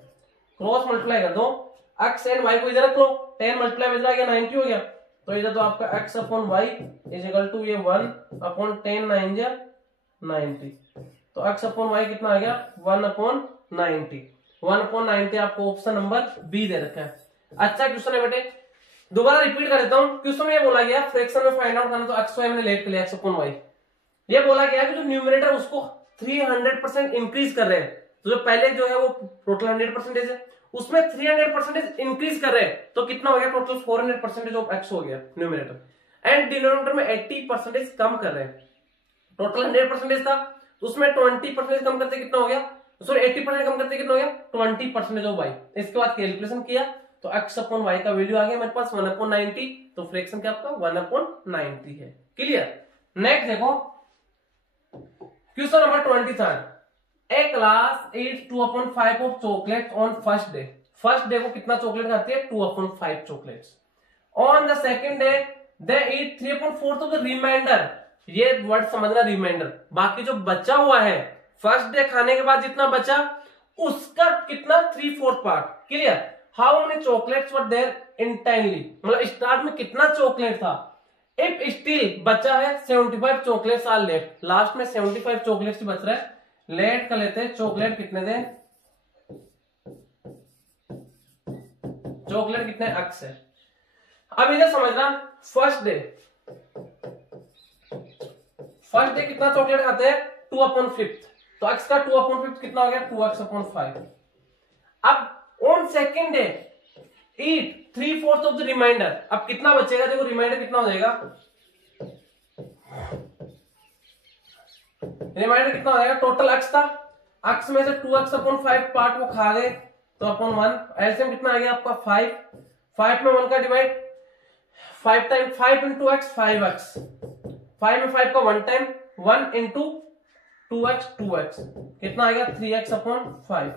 cross multiply कर दो, x एंड y को इधर रख लो, 10 मल्टीप्लाई इधर आ गया 90 हो गया, तो इधर तो आपका x upon y is equal to ये 1/10 9 90, तो x अपॉन y कितना आ गया 1/90, 1/90 आपको ऑप्शन नंबर बी दे रखा है। अच्छा क्वेश्चन है बेटे, दोबारा रिपीट कर देता हूं, क्वेश्चन में ये बोला गया फ्रैक्शन में फाइंड आउट करना, तो x y मैंने लेट कर लिया, x अपॉन y, ये बोला गया कि जो न्यूमरेटर उसको 300% इंक्रीज कर रहे हैं, तो जो पहले जो है वो टोटल 100% है, उसमें 300% इंक्रीज कर रहे हैं, तो कितना हो गया टोटल 400% ऑफ x हो गया न्यूमरेटर। एंड डिनोमिनेटर में 80% कम कर रहे हैं। टोटल 100% था, तो उसमें 20% कम करते कितना हो गया, सॉरी 80% कम करते कितना हो गया 20% ऑफ वाई। इसके बाद कैलकुलेशन किया तो x अपॉन वाई का वैल्यू आ गया मेरे पास 1/90, तो फ्रैक्शन क्या आपका 1/90 है। क्लियर। नेक्स्ट देखो question number 23। A class eat 2/5 of chocolate on first day. First day को कितना चॉकलेट खाती है 2/5 chocolates. On the second day they eat 3/4 of the remainder. ये वर्ड समझना रिमाइंडर, बाकी जो बचा हुआ है फर्स्ट डे खाने के बाद जितना बचा उसका कितना 3/4 part. Clear. How many chocolates were there entirely, मतलब स्टार्ट में कितना चॉकलेट था। इफ स्टिल बचा है 75 चॉकलेट्स आर लेफ्ट, लास्ट में 75 चॉकलेट्स ही बच रहा है। लेट कर लेते हैं चॉकलेट कितने थे, चॉकलेट कितने x है। अब इधर समझना फर्स्ट डे कितना चॉकलेट खाते हैं 2/5, तो x का 2/5 कितना हो गया 2x/5। अब on second day eat 3/4 of the remainder. अब कितना बचेगा, देखो रिमाइंडर कितना हो जाएगा, रिमाइंडर कितना हो जाएगा, टोटल x था, x में से 2x/5 पार्ट वो खा गए तो अपॉन 1। एलसीएम कितना आ गया आपका 5 में 1 का divide 5 time 5 into x 5x, 5 में 5 का 1 टाइम 1 इंटू 2x कितना आ गया 3x/5।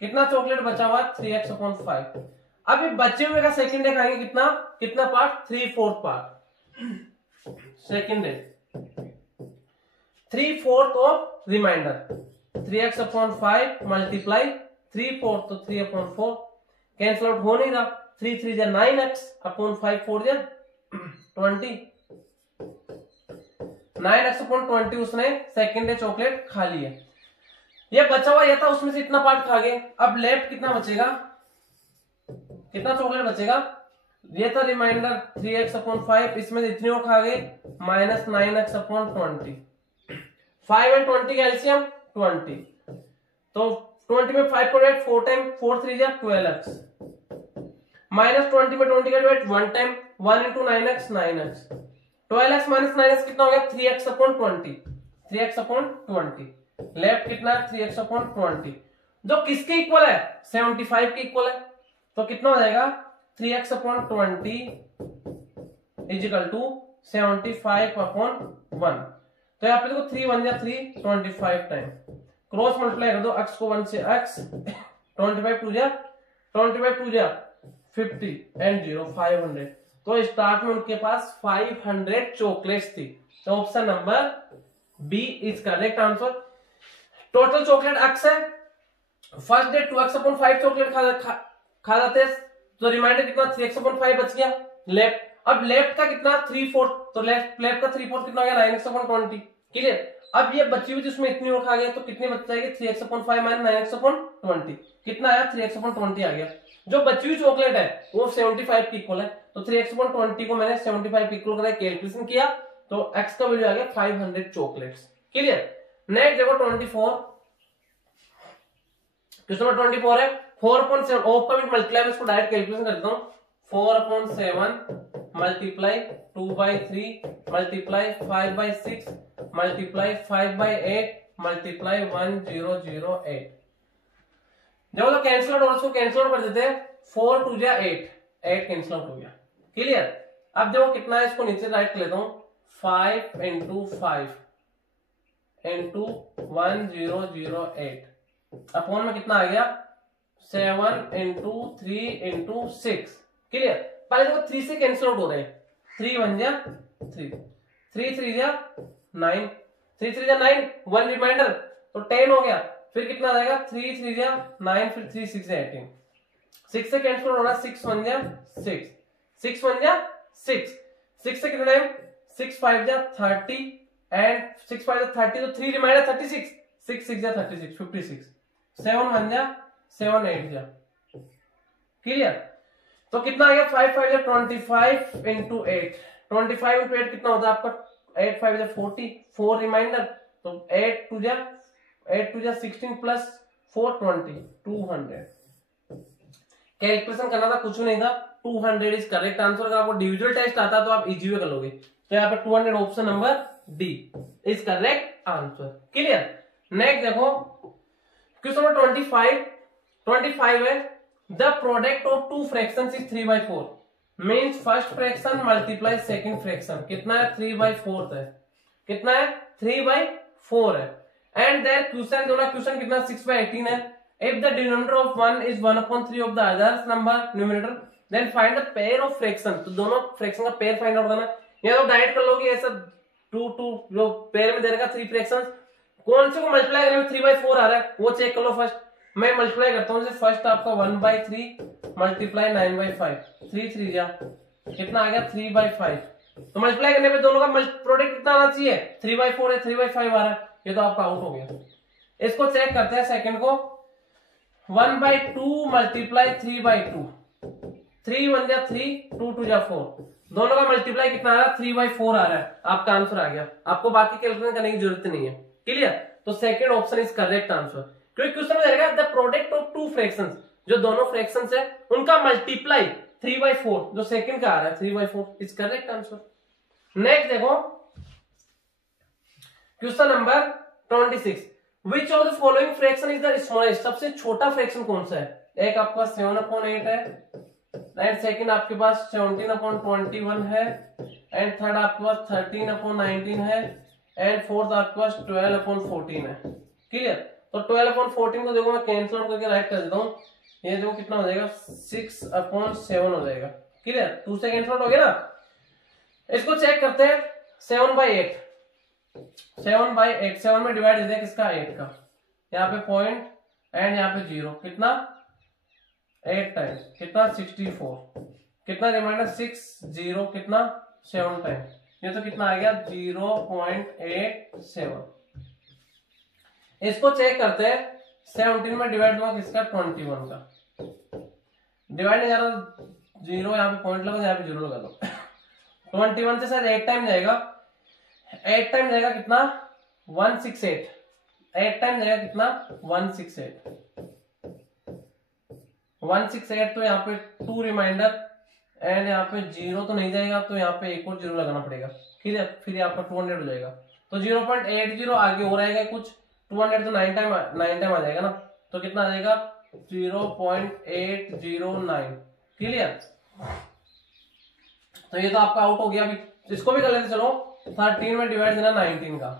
कितना चॉकलेट बचा हुआ 3x/5। अब ये बचे हुए का सेकंड डे खाएंगे कितना part 3/4 part. Second day 3/4 of remainder 3x/5 multiply 3/4 तो 3/4 कैंसिल आउट हो नहीं रहा, 3 3 जा 9x/5 4 जा 20, 9x/20 उसने सेकंड डे चॉकलेट खा लिया। ये बचा हुआ ये था उसमें से इतना पार्ट खा गए। अब लेफ्ट कितना बचेगा, कितना चॉकलेट बचेगा, ये था रिमाइंडर 3x/5, इसमें से इतने और खा गए -9x/20। 5 एंड 20 का एलसीएम 20, तो 20 में 5 को डिवाइड 4 टाइम 4 3 जा 12x, -20 में 20 का divide 1 time 1 into 9x 12x minus 9x कितना हो गया 3x/20, 3x/20। लेफ्ट कितना है 3x/20, जो किसके इक्वल है 75 के इक्वल है, तो कितना हो जाएगा 3x/20 इजिकल टू 75/1। तो यहाँ पे देखो 3 1 जा 3 25 टाइम क्रॉस मल्टीप्लाई कर दो, x को 1 से x 25 2 जा 50 एंड 0 500। तो स्टार्ट में उनके पास 500 चॉकलेट्स थी, तो option number B is correct answer. Total chocolate x है, फर्स्ट डे 2x/5 चॉकलेट खा जाते हैं, तो रिमाइंडर कितना 3x/5 बच गया लेफ्ट। अब लेफ्ट का कितना 3/4, तो लेफ्ट का 3/4 कितना हो गया 9x/20। क्लियर। अब ये बची हुई जिसमें इतनी और खा गया तो कितनी बच जाएगी 3x/5 माइनस 9x/20, कितना आया 3x/20 आ गया। जो बची हुई चॉकलेट है वो 75 की इक्वल है, तो 3x/20 को मैंने 75 की इक्वल कराया, कैलकुलेशन किया तो x का वैल्यू आ गया 500 चॉकलेट्स। क्लियर। नेक्स्ट देखो 24, क्वेश्चन नंबर 24 है 4/7 ऑफ का मल्टीप्लाई में इसको डायरेक्ट कैलकुलेशन करता हूं। 4/7 मल्टीप्लाई 2/3 मल्टीप्लाई 5/6 मल्टीप्लाई 5/8 मल्टीप्लाई 1008। जब तो कैंसिल आउट, और उसको कैंसिल आउट कर देते हैं 4 2 जा 8 कैंसिल आउट हो गया। क्लियर। अब देखो कितना है, इसको नीचे राइट कर लेता हूं 5 इंटू 5 इंटू 1008 अपॉन में कितना आ गया 7 इंटू 3 इंटू 6। क्लियर। पहले देखो 3 से कैंसिल आउट हो रहे हैं, 3 1 जा 3 3 3 जा 9 3 3 जा 9 1 रिमाइंडर तो 10 हो गया। फिर कितना आ जाएगा 3 3 जा 9 फिर 3 6 जा 18, 6 से कैंसिल हो रहा है 6 1 जा 6 6 1 जा 6 6 से कितना टाइम 6 5 जा 30 एंड 6 5 जा 30, तो 3 रिमाइंडर 36 6 6 जा 36 56 7 1 जा 7 8 जा। क्लियर। तो कितना आ गया 5 5 जा 25 इंटू 8 25 इंटू 8 कितना होता है आपका 8 5 जा 40 4 रिमाइंडर तो 8 2 जा 16 प्लस 4 20 200। कैलकुलेशन करना था, कुछ भी नहीं था। 200 इज करेक्ट आंसर। अगर आपको डिविजुअल टेस्ट आता तो आप इजी वे कर लोगे। तो यहाँ पे 200 option number D is correct answer. Clear. Next देखो क्वेश्चन नंबर 25 है the product of two fractions is 3/4 means first fraction multiply second fraction कितना है 3/4 है। कितना है 3/4 है। एंड देयर क्वेश्चन दोनों क्वेश्चन कितना 6/18 है। If the denominator of 1 is 1/3 of the other number numerator then find the pair of fraction. तो दोनों फ्रैक्शन का पेयर फाइंड आउट करना। या तो डायरेक्ट कर लोगे ऐसा 2 जो पेयर में दे रखा 3 फ्रैक्शंस, कौन से को मल्टीप्लाई करने में 3/4 आ रहा है वो चेक कर लो फर्स्ट। मैं मल्टीप्लाई करता हूँ। फर्स्ट आपका 1/3 मल्टीप्लाई 9/5 3 3 जा कितना आ गया 3/5। तो मल्टीप्लाई करने पे दोनों का प्रोडक्ट कितना आना चाहिए 3/4 है 3/5 आ रहा है। ये तो आपका आउट हो गया। इसको चेक करते हैं सेकंड को 1/2 मल्टीप्लाई 3/2 3 1 जा 3 2 2 जा 4 दोनों का मल्टीप्लाई कितना आ रहा है 3/4 आ रहा है। आपका आंसर आ गया। आपको बाकी कैलकुलेशन करने की जरूरत नहीं है। क्लियर। तो second option is correct answer. क्योंकि क्वेश्चन में रहेगा the product of two fractions जो दोनों फ्रैक्शंस है उनका मल्टीप्लाई 3/4 जो सेकंड का आ रहा है 3/4 इज करेक्ट आंसर। नेक्स्ट देखो question number 26 which of the following fraction is the smallest. सबसे छोटा फ्रैक्शन कौन सा है। एक आपका 7/8 है एंड सेकंड आपके पास 17/21 है एंड थर्ड आपके पास 13/19 है एंड फोर्थ आपके पास 12/14 है। क्लियर। तो 12/14 को देखो मैं कैंसिल आउट करके राइट कर देता हूँ। ये देखो कितना हो जाएगा 6/7 हो जाएगा। क्लियर। 2 से कैंसिल आउट हो गया ना। इसको चेक करते हैं 7/8 7 में डिवाइड दे किसका 8 का। यहाँ पे पॉइंट एंड यहाँ पे 0 कितना 8 टाइम कितना 64 कितना रिमाइंडर 6 0 कितना 7 टाइम। ये तो कितना आ गया 0.87। इसको चेक करते हैं 17 में डिवाइड हुआ किसका 21 का। डिवाइड नहीं जा रहा 0 यहाँ पे पॉइंट लगा यहाँ पे 0 लगा दो 21 से शायद 8 टाइम जाएगा। 8 टाइम जाएगा कितना 168 8 टाइम जाएगा कितना 168 तो यहाँ पे 2 रिमाइंडर एंड यहाँ पे 0 तो नहीं जाएगा तो यहाँ पे एक और 0 लगाना पड़ेगा। फिर आपका 200 हो जाएगा। तो 0.80 आगे हो रहेगा कुछ 200 तो 9 टाइम आ जाएगा ना। तो कितना आ जाएगा 0.809। क्लियर। तो ये तो आपका आउट हो गया। अभी इसको भी कर लेते चलो 13 में डिवाइड देना 19 का।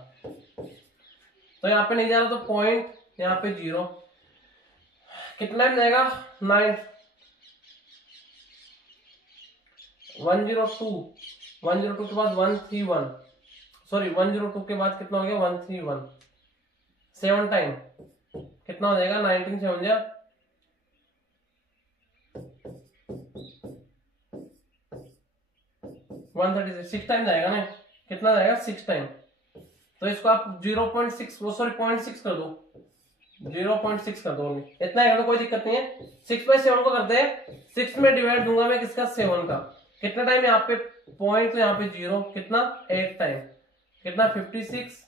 तो यहाँ पे नहीं जा रहा तो पॉइंट यहाँ पे 0 कितना में जाएगा 9 102 के बाद 131 सॉरी 102 के बाद कितना हो गया 131 7 टाइम कितना हो जाएगा 19 7 जा 136 6 टाइम जाएगा ना। कितना जाएगा 6 टाइम। तो इसको आप 0.6 कर दो 0.6 कर दो इतना है तो कोई दिक्कत नहीं है। 6/7 को करते हैं 6 में डिवाइड दूंगा मैं किसका 7 का। कितना टाइम यहाँ पे पॉइंट तो यहाँ पे 0 कितना 8 टाइम कितना 56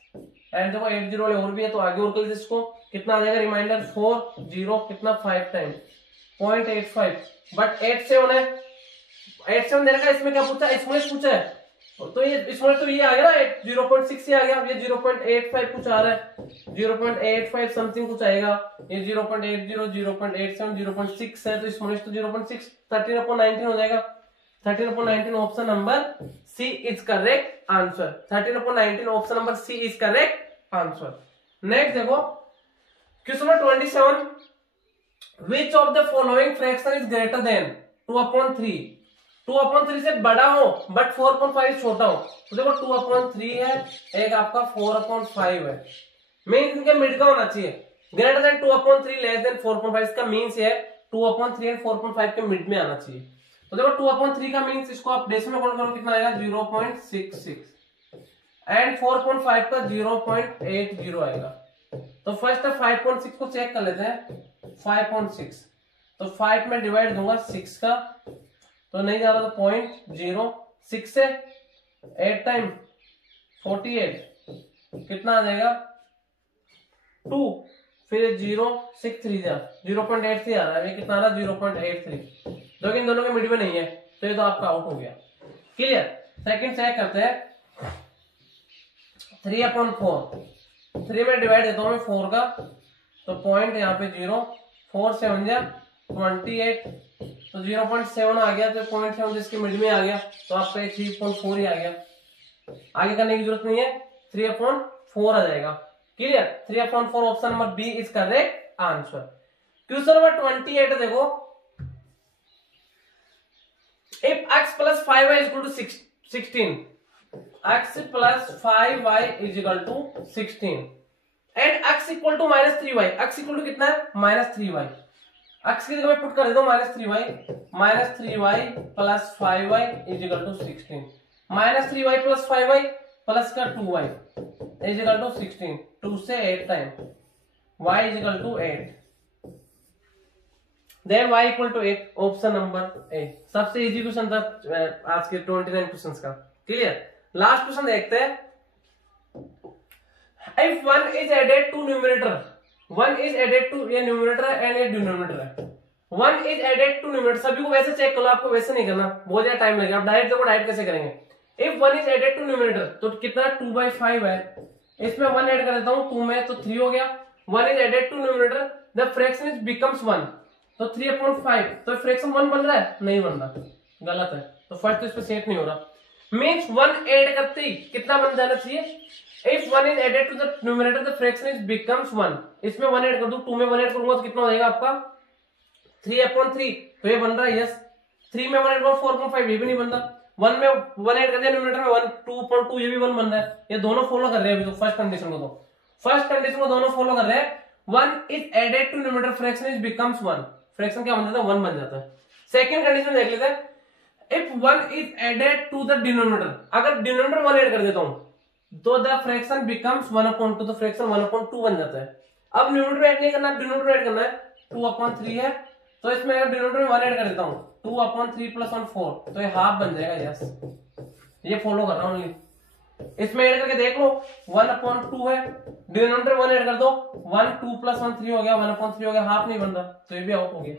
एंड देखो 80 वाले और भी है तो आगे और कर इसको कितना आ जाएगा रिमाइंडर 4 0 कितना 5 टाइम 0.85 बट 87 है 87 देने का। इसमें क्या पूछा इसमें पूछा है तो ये इसमें तो ये आ गया ना 0.6 ही आ गया। ये 0.85 कुछ आ रहा है 0.85 समथिंग कुछ आएगा। ये 0.80 0.87 0.6 है तो इसमें तो 0.6 13/19 हो जाएगा। 13/19 option number C is correct answer. 13/19 option number C is correct answer. Next देखो question number 27 which of the following fraction is greater than 2/3 2/3 से बड़ा हो बट 4/5 छोटा हो। तो देखो 2/3 है एक आपका 4/5 है। मीन्स इनके मिड का होना चाहिए ग्रेटर देन 2/3 लेस देन 4/5। इसका मीन्स है 2/3 एंड 4/5 के मिड में आना चाहिए। तो देखो 2/3 का मीन्स इसको आप डेसिमल काउंट करो कितना आएगा 0.66 एंड 4/5 का 0.80 आएगा। तो फर्स्ट 5.6 को चेक कर लेते हैं 5.6 तो 5 में डिवाइड दूंगा 6 का तो नहीं जा रहा तो 0.0 6 से 8 टाइम 48 कितना आ जाएगा 2 फिर 0.63 दिया, 0.83 आ रहा है, ये कितना आ रहा है 0.83, जो कि इन दोनों के मिड में नहीं है, तो ये तो आपका आउट हो गया। क्लियर। सेकंड चेक करते हैं, 3/4, 3 में डिवाइड देता हूँ मैं 4 का, तो पॉइंट यहाँ पे 0, 4 7 जा 28, तो 0.7 आ गया, तो 0.7 जिसके मिड में आ गया, तो आपका 3.4 ही आ गया, आगे करने की जरूरत नहीं है, 3/4 आ जाएगा। Clear. 3/4 option number B is correct answer. Question number 28 देखो, if x plus 5y is equal to 16, x plus 5y is equal to 16 and x equal to -3y, x equal to कितना है -3y, x की जगह मैं put कर देता हूँ -3y plus 5y is equal to 16, -3y plus 5y plus का 2y is equal to 16, 2 से 8 time y is equal to 8, then y equal to 8, option number A. सबसे इजी क्वेश्चन था आज के 29 क्वेश्चंस का। क्लियर। लास्ट क्वेश्चन देखते हैं, if 1 is added to numerator, 1 is added to, ये न्यूमरेटर है एंड ये डिनोमिनेटर है, 1 इज एडेड टू न्यूमरेटर, सभी को वैसे चेक करो, आपको वैसे नहीं करना, बहुत ज्यादा टाइम लगेगा, आप डायरेक्ट देखो डायरेक्ट कैसे करेंगे। If 1 is added to numerator, तो कितना 2/5 है, इसमें 1 ऐड कर देता हूं 2 में, तो 3 हो गया। 1 is added to numerator, the fraction is becomes 1, तो 3/5, तो फ्रैक्शन 1 बन रहा है, नहीं बन रहा, गलत है, तो फर्स्ट तो इस पे सेट नहीं हो रहा, मींस 1 ऐड करते ही कितना बन जाना चाहिए, if 1 is added to the numerator the fraction is becomes 1, इसमें 1 ऐड कर दूं, 2 में 1 ऐड करूंगा तो कितना हो जाएगा आपका 3/3, तो ये बन रहा है यस। 3 में 1 ऐड करो 4.5, ये भी नहीं बन रहा, 1 में 1 ऐड कर दिया न्यूमरेटर में 1, 2.2, ये भी 1 बन रहा है, ये दोनों फॉलो कर रहे हैं अभी तो, फर्स्ट कंडीशन को, तो फर्स्ट कंडीशन को दोनों फॉलो कर रहे हैं। 1 is added to numerator fraction is becomes 1, fraction क्या बन जाता है 1 बन जाता है। सेकंड कंडीशन देख लेते हैं, if 1 is added to the denominator, अगर डिनोमिनेटर 1 ऐड कर देता हूं तो द फ्रैक्शन बिकम्स 1/2, तो फ्रैक्शन 1/2 बन जाता है। अब न्यूमरेटर ऐड नहीं करना, डिनोमिनेटर ऐड करना है, 2/3 है, तो इसमें अगर डिनोमिनेटर में 1 ऐड कर देता हूं 2/3 + 1 4, तो ये हाफ बन जाएगा यस, ये फॉलो कर रहा हूं, इसमें ऐड करके देख लो 1/2 है, डिनोमिनेटर 1 ऐड कर दो, 1 2 + 1 3 हो गया, 1/3 हो गया, हाफ नहीं बन रहा, तो ये भी आउट हो गया,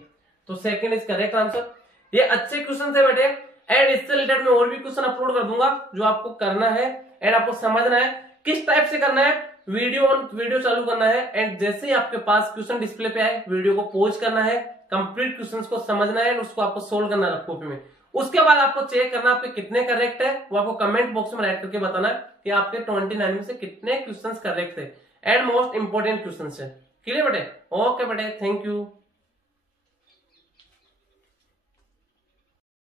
तो सेकंड इज करेक्ट आंसर। ये अच्छे क्वेश्चन थे बेटे, एंड इससे रिलेटेड मैं और भी क्वेश्चन अपलोड कर दूंगा जो आपको करना है एंड आपको समझना है किस टाइप से करना है, वीडियो चालू करना है, एंड जैसे ही आपके पास क्वेश्चन डिस्प्ले पे आए वीडियो को पॉज करना है, कंप्लीट क्वेश्चंस को समझना है, उसको आपको सोल्व करना है कॉपी में, उसके बाद आपको चेक करना आपके कितने करेक्ट है, वो आपको कमेंट बॉक्स में राइट करके बताना है कि आपके 29 में से कितने क्वेश्चंस करेक्ट थे एंड मोस्ट इंपोर्टेंट क्वेश्चंस है। क्लियर बेटे? ओके बेटे, थैंक यू।